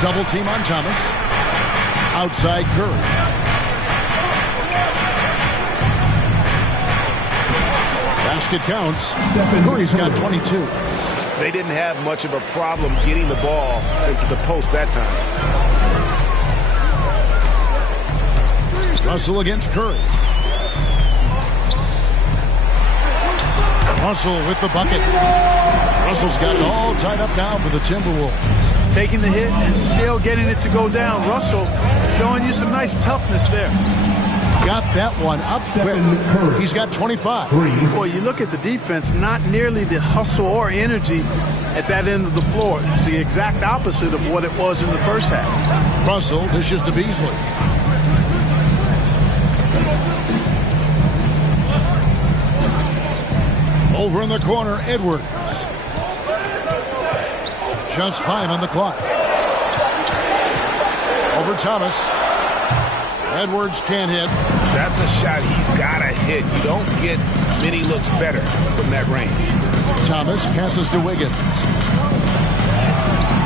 Double team on Thomas. Outside Curry. Basket counts. Curry's got 22. They didn't have much of a problem getting the ball into the post that time. Russell against Curry. Russell with the bucket. Russell's got it all tied up now for the Timberwolves. Taking the hit and still getting it to go down. Russell showing you some nice toughness there. Got that one up quick. He's got 25. Boy, you look at the defense, not nearly the hustle or energy at that end of the floor. It's the exact opposite of what it was in the first half. Russell dishes to Beasley. Over in the corner, Edwards. Just 5 on the clock. Over Thomas. Edwards can't hit. That's a shot he's got to hit. You don't get many looks better from that range. Thomas passes to Wiggins.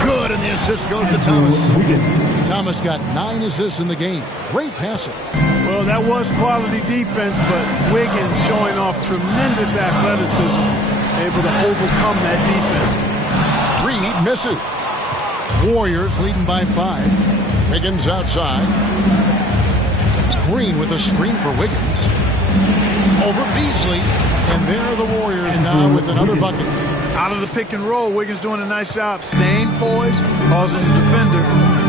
Good, and the assist goes to Thomas. Thomas got 9 assists in the game. Great passing. Well, that was quality defense, but Wiggins showing off tremendous athleticism, able to overcome that defense. Reed misses. Warriors leading by 5. Wiggins outside. Green with a screen for Wiggins. Over Beasley. And there are the Warriors now with another bucket. Out of the pick and roll, Wiggins doing a nice job staying poised, causing the defender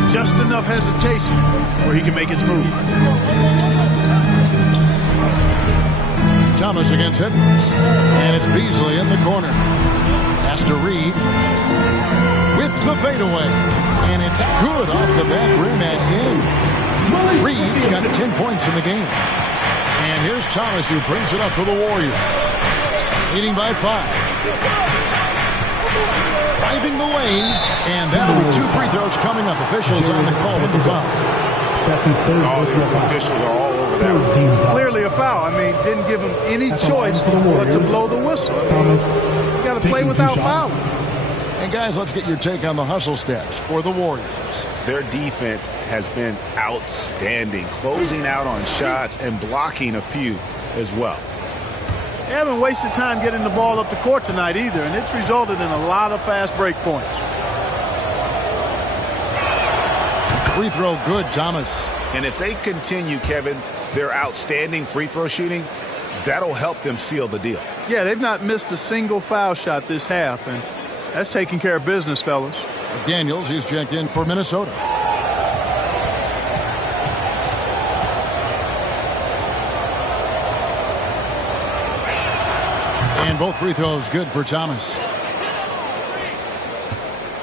just enough hesitation where he can make his move. Thomas against Edwards. And it's Beasley in the corner. Pass to Reed. With the fadeaway. And it's good off the back rim and in. Reed's got 10 points in the game. And here's Thomas who brings it up for the Warriors. Leading by 5. Driving the lane. And that'll be 2 free throws coming up. Officials on the call with the foul. That's his third. The officials are all over that. Clearly a foul. I mean, didn't give him any choice but to blow the whistle. Thomas, you got to play without fouling. And guys, let's get your take on the hustle stats for the Warriors. Their defense has been outstanding, closing out on shots and blocking a few as well. They haven't wasted time getting the ball up the court tonight either, and it's resulted in a lot of fast break points. Free throw good, Thomas. And if they continue, Kevin, their outstanding free throw shooting, that'll help them seal the deal. Yeah, they've not missed a single foul shot this half, and that's taking care of business, fellas. Daniels, he's checked in for Minnesota. And both free throws good for Thomas.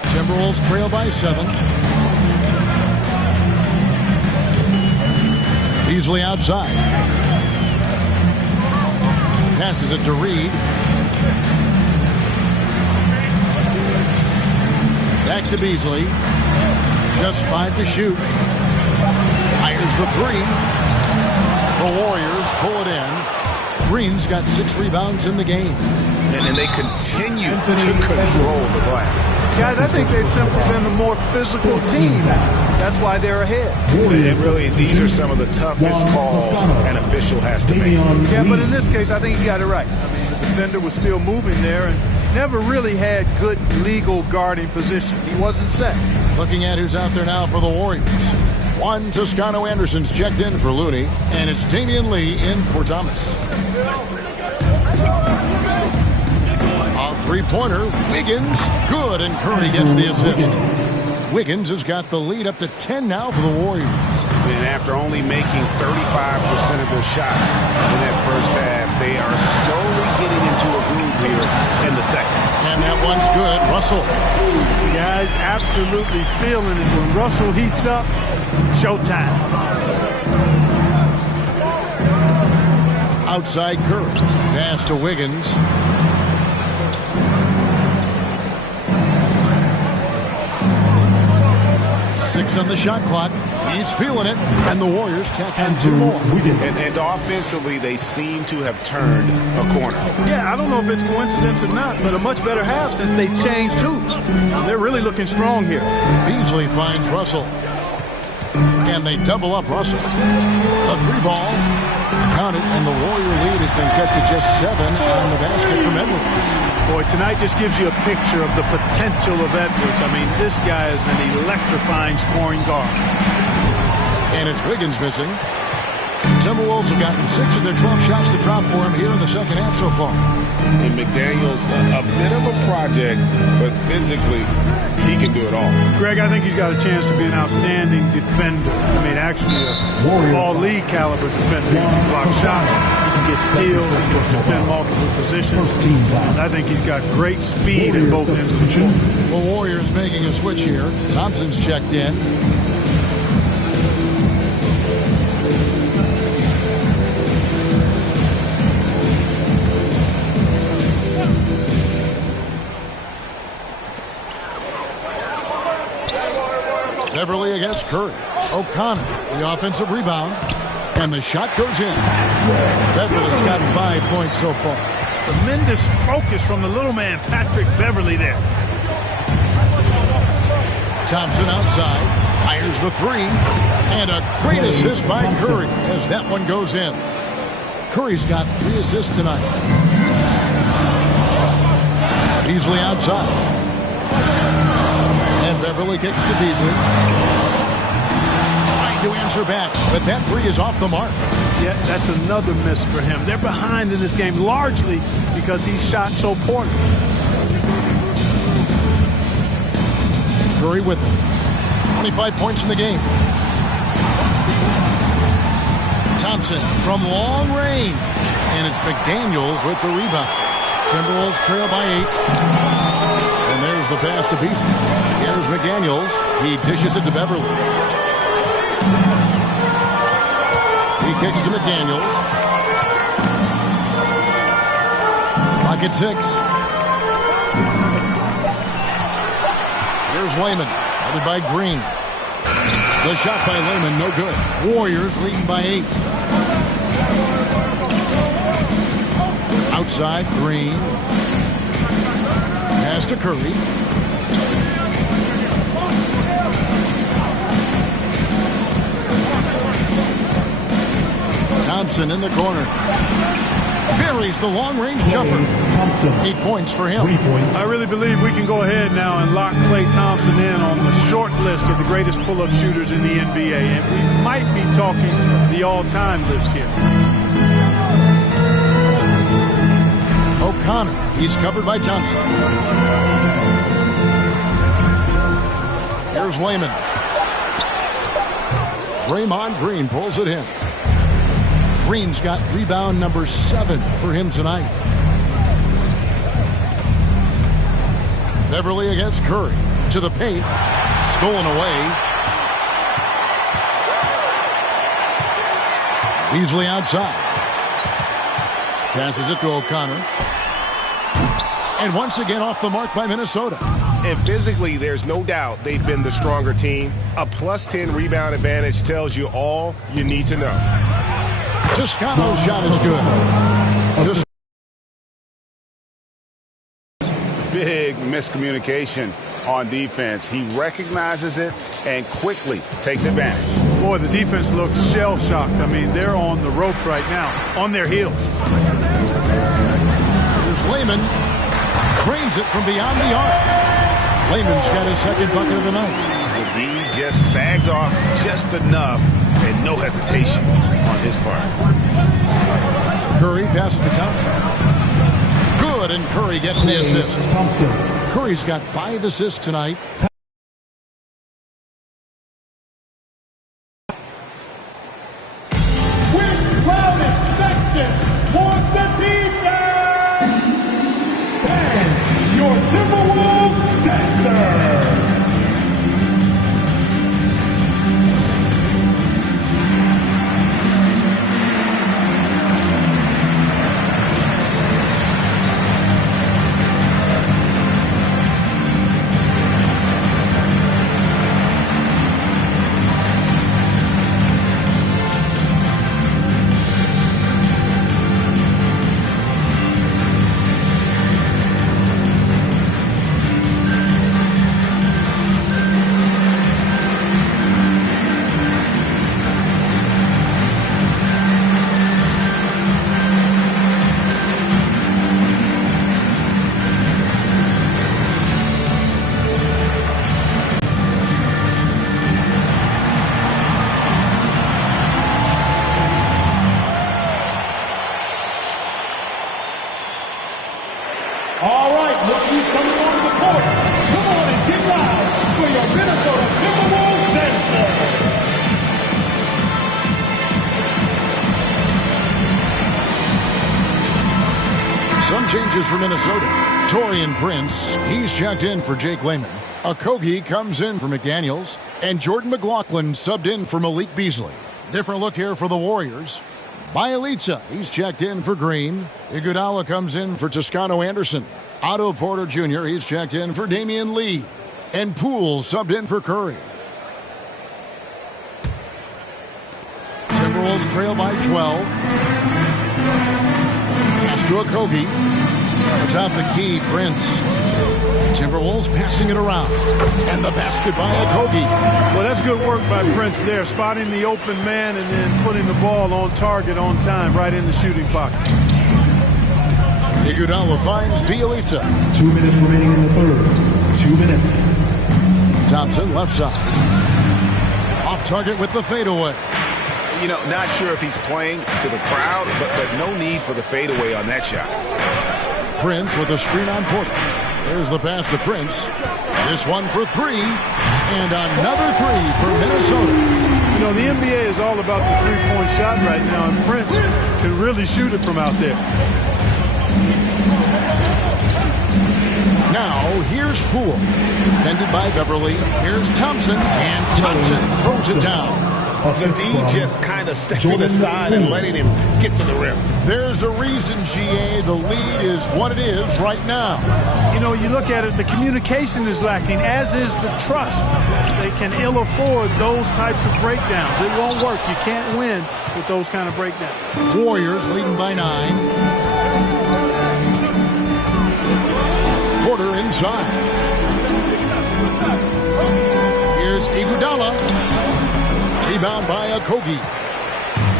Timberwolves trail by 7. Beasley outside. Passes it to Reed. Back to Beasley. Just 5 to shoot. Fires the 3. The Warriors pull it in. Green's got 6 rebounds in the game. And they continue to control the glass. Guys, I think they've simply been the more physical team. That's why they're ahead. And really, these are some of the toughest calls an official has to make. Yeah, but in this case, I think he got it right. I mean, the defender was still moving there and never really had good legal guarding position. He wasn't set. Looking at who's out there now for the Warriors. One Toscano Anderson's checked in for Looney, and it's Damian Lee in for Thomas. A three-pointer, Wiggins, good, and Curry gets the assist. Wiggins has got the lead up to 10 now for the Warriors. And after only making 35% of their shots in that first half, they are slowly getting into a groove here in the second. And that one's good. Russell. The guys absolutely feeling it. When Russell heats up, showtime. Outside Curry. Pass to Wiggins. Six on the shot clock. He's feeling it. And the Warriors tack on 2 more. And offensively, they seem to have turned a corner. Yeah, I don't know if it's coincidence or not, but a much better half since they changed hoops. They're really looking strong here. Beasley finds Russell. And they double up Russell. A 3-ball. Count it, and the Warrior lead has been cut to just 7 on the basket from Edwards. Boy, tonight just gives you a picture of the potential of Edwards. I mean, this guy is an electrifying scoring guard. And it's Wiggins missing. Timberwolves have gotten 6 of their 12 shots to drop for him here in the second half so far. And McDaniels, a bit of a project, but physically, he can do it all. Greg, I think he's got a chance to be an outstanding defender. I mean, actually, a all-league caliber defender. He can block shots, he can get steals, he can defend multiple positions. I think he's got great speed at both ends of the floor. The Warriors making a switch here. Thompson's checked in. Beverly against Curry. O'Connor, the offensive rebound, and the shot goes in. Beverly's got 5 points so far. Tremendous focus from the little man, Patrick Beverly there. Thompson outside, fires the three, and a great assist by Curry as that one goes in. Curry's got 3 assists tonight. Beasley outside. And Beverly kicks to Beasley. Trying to answer back, but that three is off the mark. Yeah, that's another miss for him. They're behind in this game largely because he shot so poorly. Curry with 25 points in the game. Thompson from long range. And it's McDaniels with the rebound. Timberwolves trail by 8. And there's the pass to Beasley. Here's McDaniels. He dishes it to Beverly. He kicks to McDaniels. Clock at 6. Here's Layman. Headed by Green. The shot by Layman, no good. Warriors leading by 8. Outside, Green. Pass to Curry. Thompson in the corner. Buries the long-range jumper. 8 points for him. 3 points. I really believe we can go ahead now and lock Klay Thompson in on the short list of the greatest pull-up shooters in the NBA. And we might be talking the all-time list here. O'Connor. He's covered by Thompson. Here's Layman. Draymond Green pulls it in. Green's got rebound number 7 for him tonight. Beverly against Curry. To the paint. Stolen away. Beasley outside. Passes it to O'Connor. And once again off the mark by Minnesota. And physically, there's no doubt they've been the stronger team. A plus 10 rebound advantage tells you all you need to know. Toscano's shot is good. Big miscommunication on defense. He recognizes it and quickly takes advantage. Boy, the defense looks shell-shocked. I mean, they're on the ropes right now, on their heels. Here's Layman. Cranes it from beyond the arc. Layman's got his second bucket of the night. The D just sagged off just enough and no hesitation on his part. Curry passes to Thompson. Good, and Curry gets the assist. Thompson. Curry's got 5 assists tonight. With loudest section wants the defense. And your Timberwolves dancers. All right, rookies coming on the court. Come on and get loud for your Minnesota Timberwolves dancers. Some changes for Minnesota. Taurean Prince, he's checked in for Jake Layman. Okogie comes in for McDaniels. And Jordan McLaughlin subbed in for Malik Beasley. Different look here for the Warriors. Bielitsa, he's checked in for Green. Iguodala comes in for Toscano Anderson. Otto Porter Jr., he's checked in for Damian Lee. And Poole subbed in for Curry. Timberwolves trail by 12. Pass to Okogie. Atop the key, Prince. Timberwolves passing it around. And the basket by Okogie. Well, that's good work by Prince there, spotting the open man and then putting the ball on target on time, right in the shooting pocket. Iguodala finds Bielitsa. 2 minutes remaining in the third. 2 minutes. Thompson, left side. Off target with the fadeaway. You know, not sure if he's playing to the crowd, but no need for the fadeaway on that shot. Prince with a screen on Porter. There's the pass to Prince. This one for three. And another three for Minnesota. You know, the NBA is all about the three-point shot right now, and Prince can really shoot it from out there. Now, here's Poole. Defended by Beverly. Here's Thompson. And Thompson throws it down. Levine just kind of stepping aside and letting him get to the rim. There's a reason, GA, the lead is what it is right now. You know, you look at it, the communication is lacking, as is the trust. They can ill afford those types of breakdowns. It won't work. You can't win with those kind of breakdowns. Warriors leading by 9. Porter inside. Here's Iguodala. Rebound by Okogie.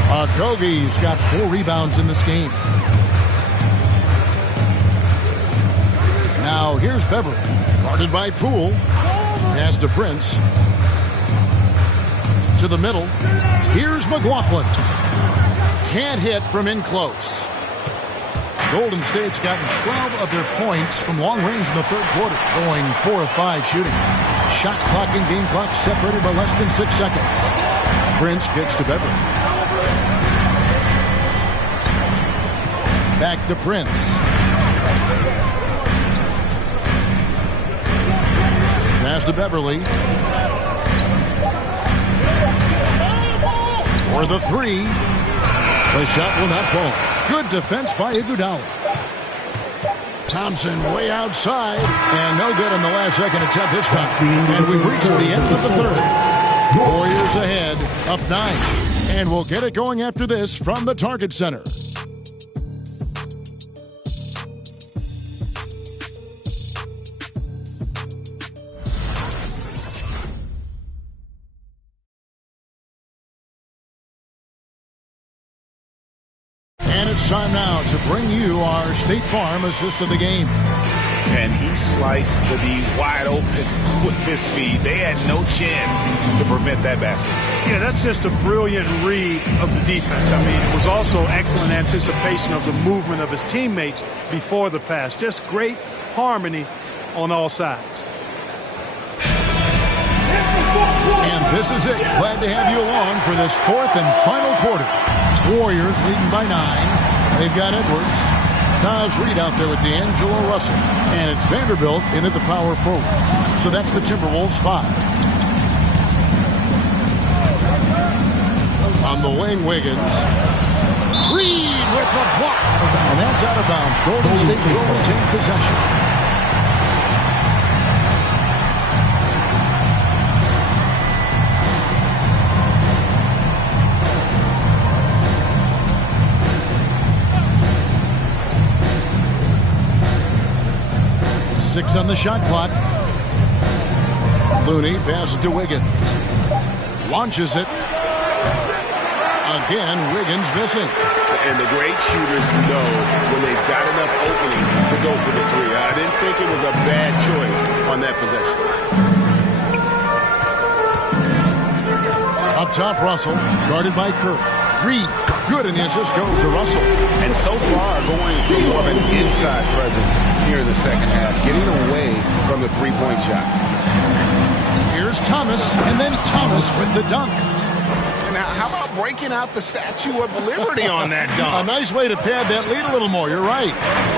Okogie's got 4 rebounds in this game. Now here's Beverly. Guarded by Poole. Pass to Prince. To the middle. Here's McLaughlin. Can't hit from in close. Golden State's gotten 12 of their points from long range in the third quarter, going 4 of 5 shooting. Shot clock and game clock separated by less than 6 seconds. Prince kicks to Beverly. Back to Prince. Pass to Beverly. For the three. The shot will not fall. Good defense by Iguodala. Thompson way outside. And no good on the last second attempt this time. And we've reached the end of the third. Warriors ahead, up 9. And we'll get it going after this from the Target Center. And it's time now to bring you our State Farm assist of the game. And he sliced the D wide open with his feet. They had no chance to prevent that basket. Yeah, that's just a brilliant read of the defense. I mean, it was also excellent anticipation of the movement of his teammates before the pass. Just great harmony on all sides. And this is it. Glad to have you along for this fourth and final quarter. Warriors leading by 9. They've got Edwards. Nas Reed out there with D'Angelo Russell. And it's Vanderbilt in at the power forward. So that's the Timberwolves 5. On the wing, Wiggins. Reed with the block. And that's out of bounds. Golden State will retain possession. Six on the shot clock. Looney passes to Wiggins. Launches it. Again, Wiggins missing. And the great shooters know when they've got enough opening to go for the three. I didn't think it was a bad choice on that possession. Up top, Russell. Guarded by Kirk. Reed. Good, and the assist goes to Russell. And so far, going for more of an inside presence here in the second half, getting away from the three-point shot. Here's Thomas, and then Thomas with the dunk. And how about breaking out the Statue of Liberty on that dunk? A nice way to pad that lead a little more. You're right.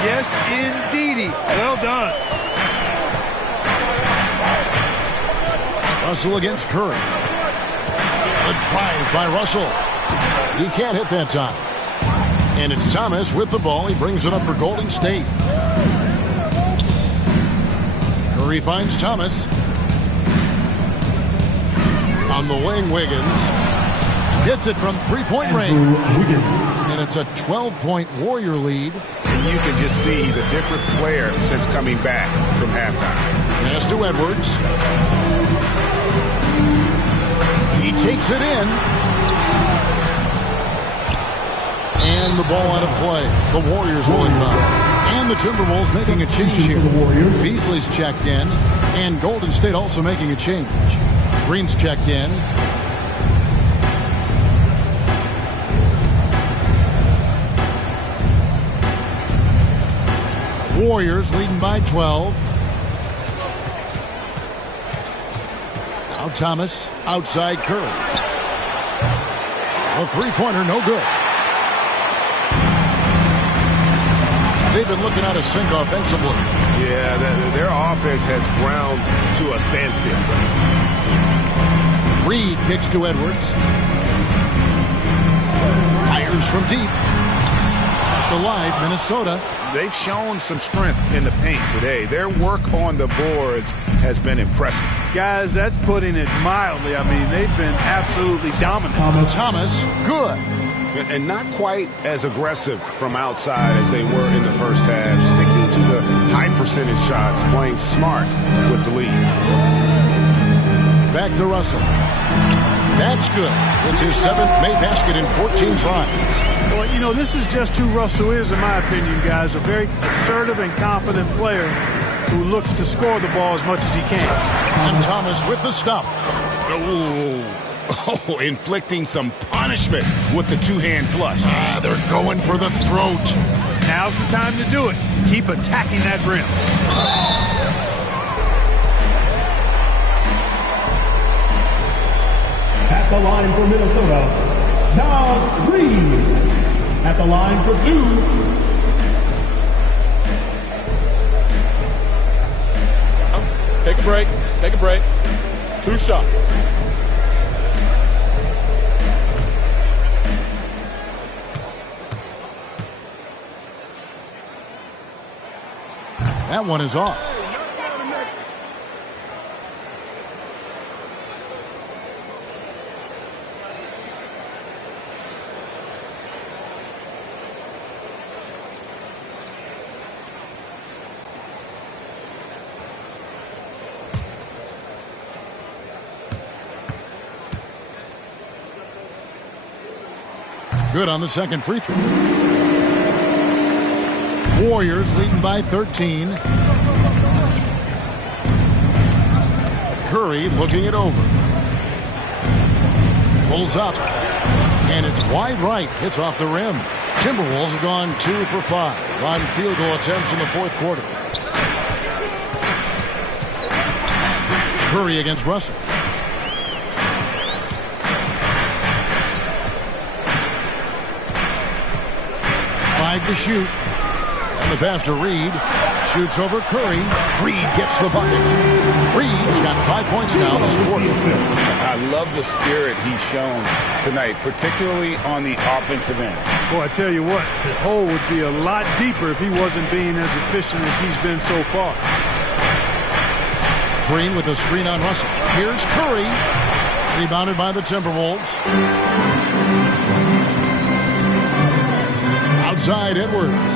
Yes, indeedy. Well done. Russell against Curry. A drive by Russell. He can't hit that time. And it's Thomas with the ball. He brings it up for Golden State. Curry finds Thomas. On the wing, Wiggins. Gets it from three-point range. And it's a 12-point Warrior lead. And you can just see he's a different player since coming back from halftime. Pass to Edwards. He takes it in. And the ball out of play. The Warriors will inbound. And the Timberwolves making a change here. Beasley's checked in. And Golden State also making a change. Green's checked in. Warriors leading by 12. Now Thomas outside Curry. A three-pointer, no good. They've been looking out of sync offensively. Yeah, their offense has ground to a standstill. Reed kicks to Edwards. Fires from deep. Alive, Minnesota. They've shown some strength in the paint today. Their work on the boards has been impressive. Guys, that's putting it mildly. I mean, they've been absolutely dominant. Thomas, good. And not quite as aggressive from outside as they were in the first half. Sticking to the high percentage shots, playing smart with the lead. Back to Russell. That's good. It's his 7th made basket in 14 tries. Well, you know, this is just who Russell is, in my opinion, guys. A very assertive and confident player who looks to score the ball as much as he can. And Thomas with the stuff. Oh, inflicting some punishment with the two-hand flush. They're going for the throat. Now's the time to do it. Keep attacking that rim. At the line for Minnesota, Nas Reed. At the line for 2. Take a break. Take a break. 2 shots. That one is off. Good on the second free throw. Warriors leading by 13. Curry looking it over. Pulls up. And it's wide right. Hits off the rim. Timberwolves have gone 2 for 5 on field goal attempts in the fourth quarter. Curry against Russell. 5 to shoot. And the pass to Reed. Shoots over Curry. Reed gets the bucket. Reed's got 5 points now this quarter. I love the spirit he's shown tonight, particularly on the offensive end. Boy, I tell you what, the hole would be a lot deeper if he wasn't being as efficient as he's been so far. Green with a screen on Russell. Here's Curry. Rebounded by the Timberwolves. Outside Edwards.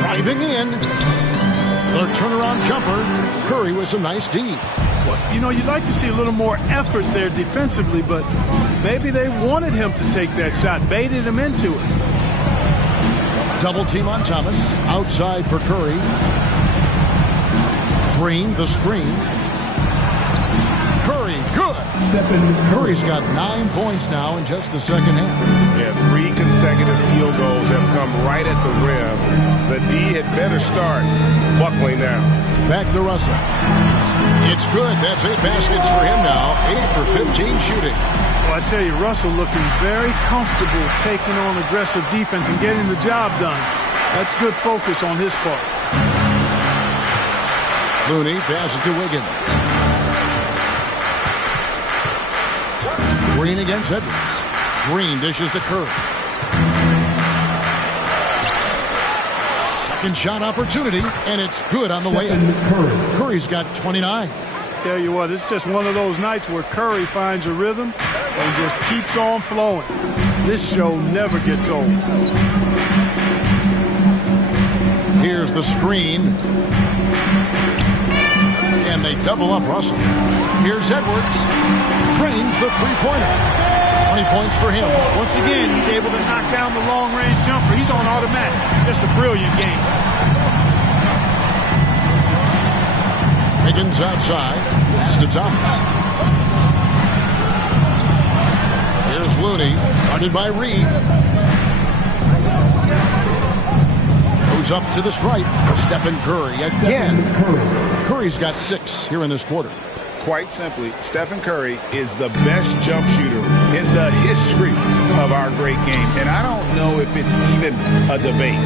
Driving in. Their turnaround jumper. Curry with some nice D. Well, you know, you'd like to see a little more effort there defensively, but maybe they wanted him to take that shot, baited him into it. Double team on Thomas. Outside for Curry. Green, the screen. Curry, good. Curry's got 9 points now in just the second half. Yeah, 3 consecutive field goals have come right at the rim. The D had better start buckling now. Back to Russell. It's good. That's 8 baskets for him now. 8 for 15 shooting. Well, I tell you, Russell looking very comfortable taking on aggressive defense and getting the job done. That's good focus on his part. Looney passes to Wiggins. Green against Edwards. Green dishes to Curry. Second shot opportunity, and it's good on the way up. Curry's got 29. Tell you what, it's just one of those nights where Curry finds a rhythm and just keeps on flowing. This show never gets old. Here's the screen. And they double up Russell. Here's Edwards. Drains the three-pointer. 20 points for him. Once again, he's able to knock down the long-range jumper. He's on automatic. Just a brilliant game. Wiggins outside. Pass to Thomas. Here's Looney. Guarded by Reed. Goes up to the stripe. Stephen Curry again. Curry's got 6 here in this quarter. Quite simply, Stephen Curry is the best jump shooter in the history of our great game. And I don't know if it's even a debate.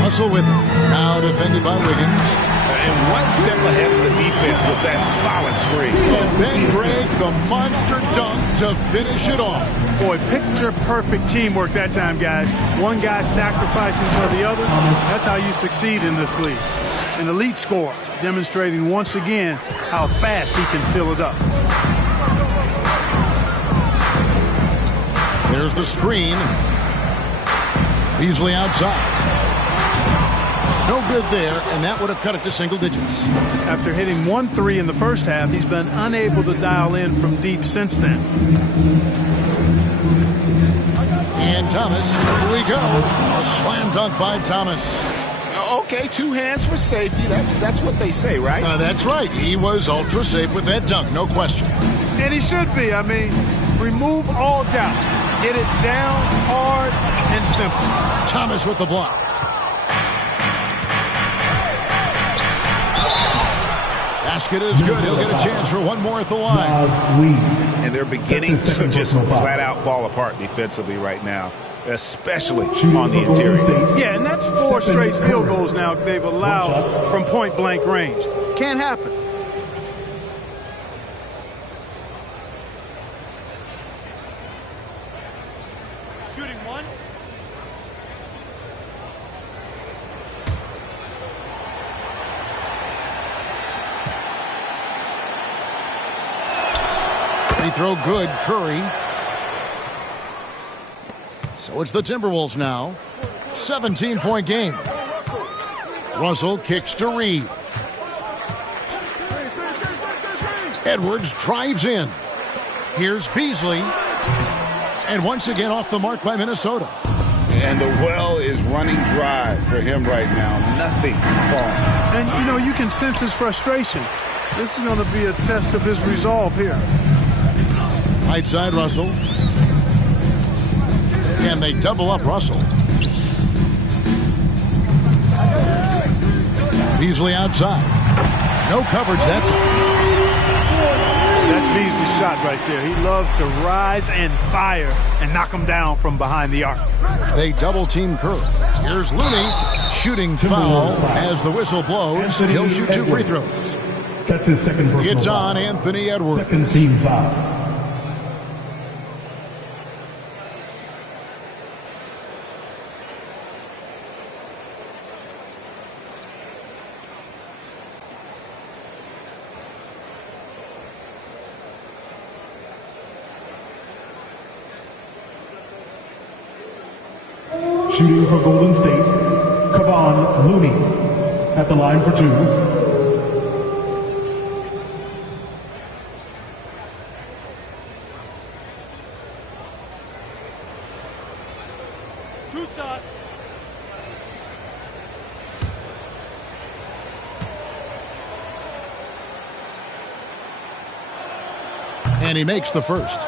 Russell with him. Now defended by Wiggins. And one step ahead of the defense with that solid screen. And then Greg, the monster dunk to finish it off. Boy, picture-perfect teamwork that time, guys. One guy sacrificing for the other. That's how you succeed in this league. An elite scorer, demonstrating once again how fast he can fill it up. There's the screen. Beasley outside. No good there, and that would have cut it to single digits. After hitting 1 3 in the first half, he's been unable to dial in from deep since then. And Thomas, here we go. A slam dunk by Thomas. Okay, 2 hands for safety. That's what they say, right? That's right. He was ultra safe with that dunk, no question. And he should be. I mean, remove all doubt. Get it down, hard, and simple. Thomas with the block. Basket is good. He'll get a chance for one more at the line. And they're beginning to just flat out fall apart defensively right now, especially on the interior. Yeah, and that's 4 straight field goals now they've allowed from point-blank range. Can't happen. Shooting 1. Free throw good, Curry. So it's the Timberwolves now. 17-point game. Russell kicks to Reed. Edwards drives in. Here's Beasley. And once again off the mark by Minnesota. And the well is running dry for him right now. Nothing falling. And, you know, you can sense his frustration. This is going to be a test of his resolve here. Right side, Russell. And they double up Russell. Beasley outside. No coverage, that's it. That's Beasley's shot right there. He loves to rise and fire and knock him down from behind the arc. They double team Curry. Here's Looney. Shooting foul as the whistle blows. He'll shoot 2 free throws. That's his second personal It's foul. on Anthony Edwards. Second team foul. Shooting for Golden State, Kevon Looney at the line for 2. Two shots. And he makes the first.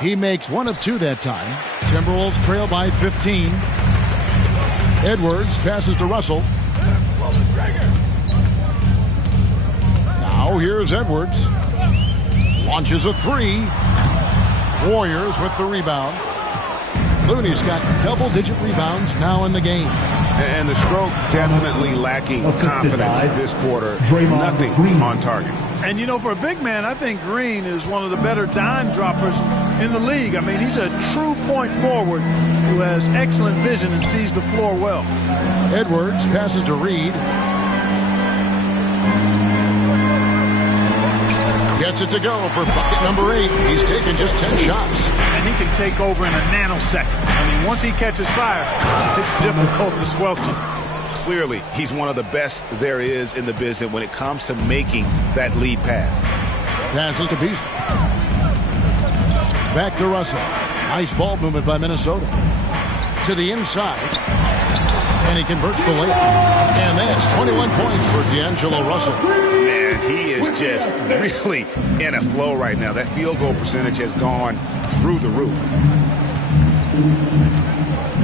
He makes one of two that time. Timberwolves trail by 15. Edwards passes to Russell. Now here's Edwards. Launches a three. Warriors with the rebound. Looney's got double-digit rebounds now in the game. And the stroke definitely lacking confidence this quarter. Nothing on target. And, you know, for a big man, I think Green is one of the better dime droppers in the league. I mean, he's a true point forward who has excellent vision and sees the floor well. Edwards passes to Reed. Gets it to go for bucket number 8. He's taken just 10 shots. And he can take over in a nanosecond. I mean, once he catches fire, it's difficult to squelch him. Clearly, he's one of the best there is in the business when it comes to making that lead pass. Passes to Beasley. Back to Russell. Nice ball movement by Minnesota. To the inside. And he converts the layup. And that's 21 points for D'Angelo Russell. Man, he is just really in a flow right now. That field goal percentage has gone through the roof.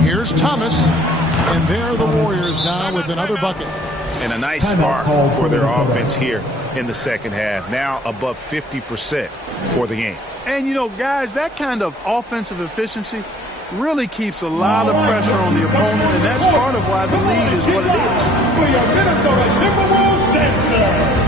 Here's Thomas. And there are the Warriors now with another bucket. And a nice spark for their offense here in the second half. Now above 50% for the game. And, you know, guys, that kind of offensive efficiency really keeps a lot of pressure on the opponent, and that's part of why the lead is what it is. For your Minnesota Timberwolves dancer.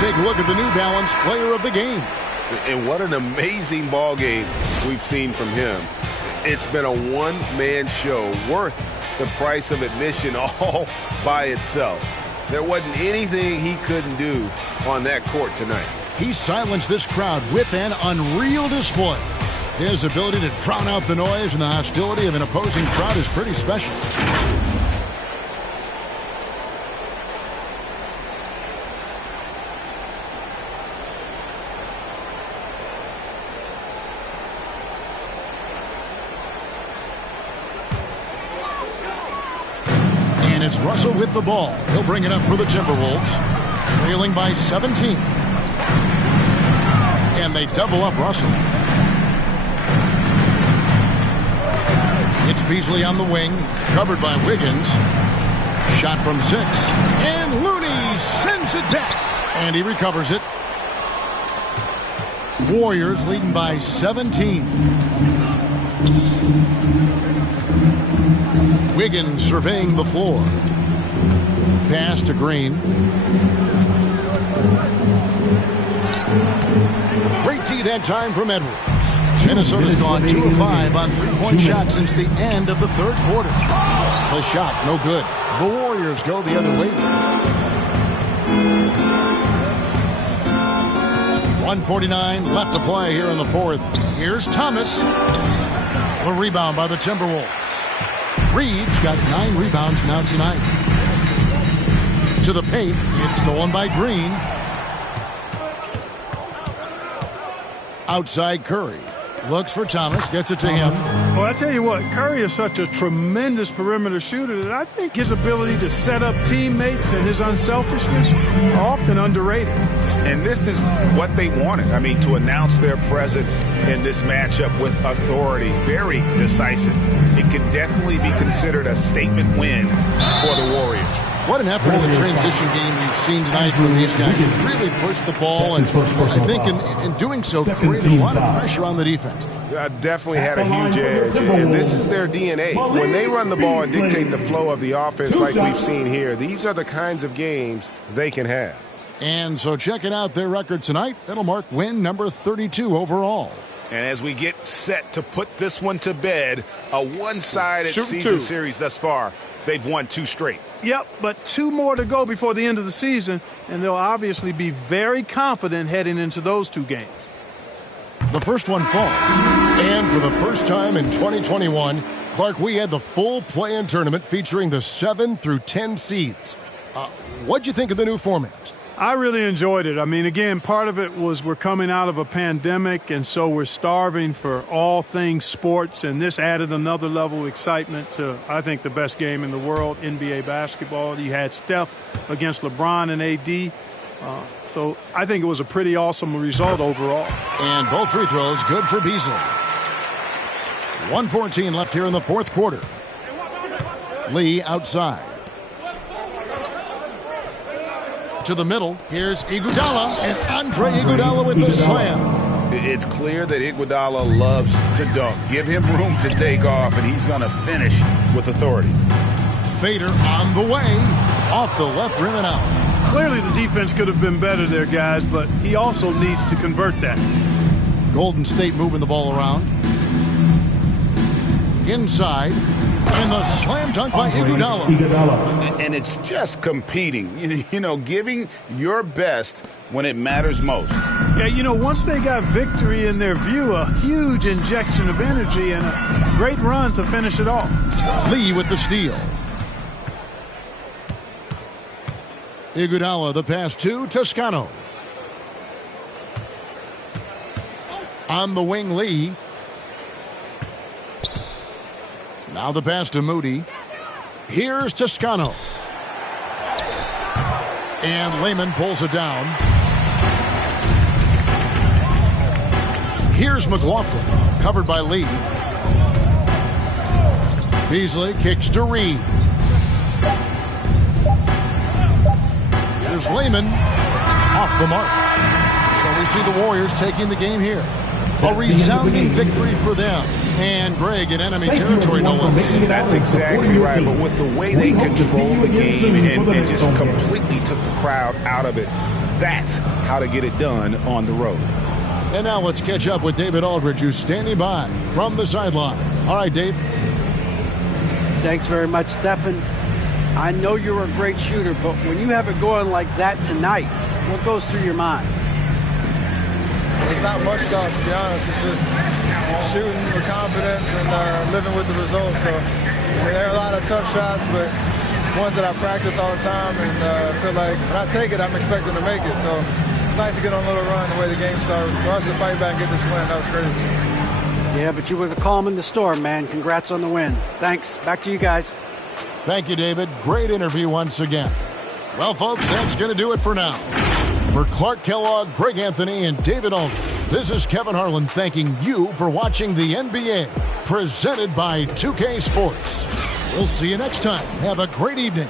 Take a look at the New Balance player of the game. And what an amazing ball game we've seen from him. It's been a one-man show worth the price of admission all by itself. There wasn't anything he couldn't do on that court tonight. He silenced this crowd with an unreal display. His ability to drown out the noise and the hostility of an opposing crowd is pretty special. It's Russell with the ball. He'll bring it up for the Timberwolves. Trailing by 17. And they double up Russell. It's Beasley on the wing. Covered by Wiggins. Shot from 6. And Looney sends it back. And he recovers it. Warriors leading by 17. Wiggins surveying the floor. Pass to Green. Great D that time from Edwards. Minnesota's gone 2 of 5 on three-point shots since the end of the third quarter. The shot, no good. The Warriors go the other way. 1:49 left to play here in the fourth. Here's Thomas. The rebound by the Timberwolves. Reed's got 9 rebounds now tonight. To the paint, it's stolen by Green. Outside Curry. Looks for Thomas, gets it to him. Well, I tell you what, Curry is such a tremendous perimeter shooter that I think his ability to set up teammates and his unselfishness are often underrated. And this is what they wanted. I mean, to announce their presence in this matchup with authority, very decisive. It could definitely be considered a statement win for the Warriors. What an effort in the transition game you've seen tonight from these guys. Really pushed the ball, and I think in doing so, created a lot of pressure on the defense. Definitely had a huge edge, and this is their DNA. When they run the ball and dictate the flow of the offense like we've seen here, these are the kinds of games they can have. And so checking out their record tonight, that'll mark win number 32 overall. And as we get set to put this one to bed, a one-sided season series thus far, they've won 2 straight. Yep, but 2 more to go before the end of the season, and they'll obviously be very confident heading into those 2 games. The first one falls. And for the first time in 2021, Clark, we had the full play-in tournament featuring the 7 through 10 seeds. What'd you think of the new format? I really enjoyed it. I mean, again, part of it was we're coming out of a pandemic, and so we're starving for all things sports, and this added another level of excitement to, I think, the best game in the world, NBA basketball. You had Steph against LeBron and AD. So I think it was a pretty awesome result overall. And both free throws good for Beasley. 1:14 left here in the fourth quarter. Lee outside. To the middle, here's Iguodala, and Andre Iguodala with the slam. It's clear that Iguodala loves to dunk. Give him room to take off, and he's going to finish with authority. Fader on the way, off the left rim and out. Clearly the defense could have been better there, guys, but he also needs to convert that. Golden State moving the ball around. Inside. And the slam dunk by Iguodala. And it's just competing, you know, giving your best when it matters most. Yeah, you know, once they got victory in their view, a huge injection of energy and a great run to finish it off. Lee with the steal. Iguodala, the pass to Toscano. On the wing, Lee. Now the pass to Moody. Here's Toscano. And Lehman pulls it down. Here's McLaughlin, covered by Lee. Beasley kicks to Reed. Here's Lehman, off the mark. So we see the Warriors taking the game here. A resounding victory for them. And Greg in enemy territory, no less. That's exactly right. But with the way they controlled the game and just completely took the crowd out of it, that's how to get it done on the road. And now let's catch up with David Aldridge, who's standing by from the sideline. All right, Dave. Thanks very much, Stephen. I know you're a great shooter, but when you have it going like that tonight, what goes through your mind? It's not much thought, to be honest. It's just shooting with confidence and living with the results. So there are a lot of tough shots, but it's ones that I practice all the time, and I feel like when I take it, I'm expecting to make it. So it's nice to get on a little run the way the game started. For us to fight back and get this win, that was crazy. Yeah, but you were the calm in the storm, man. Congrats on the win. Thanks. Back to you guys. Thank you, David. Great interview once again. Well, folks, that's going to do it for now. For Clark Kellogg, Greg Anthony, and David Aldridge, this is Kevin Harlan thanking you for watching the NBA, presented by 2K Sports. We'll see you next time. Have a great evening.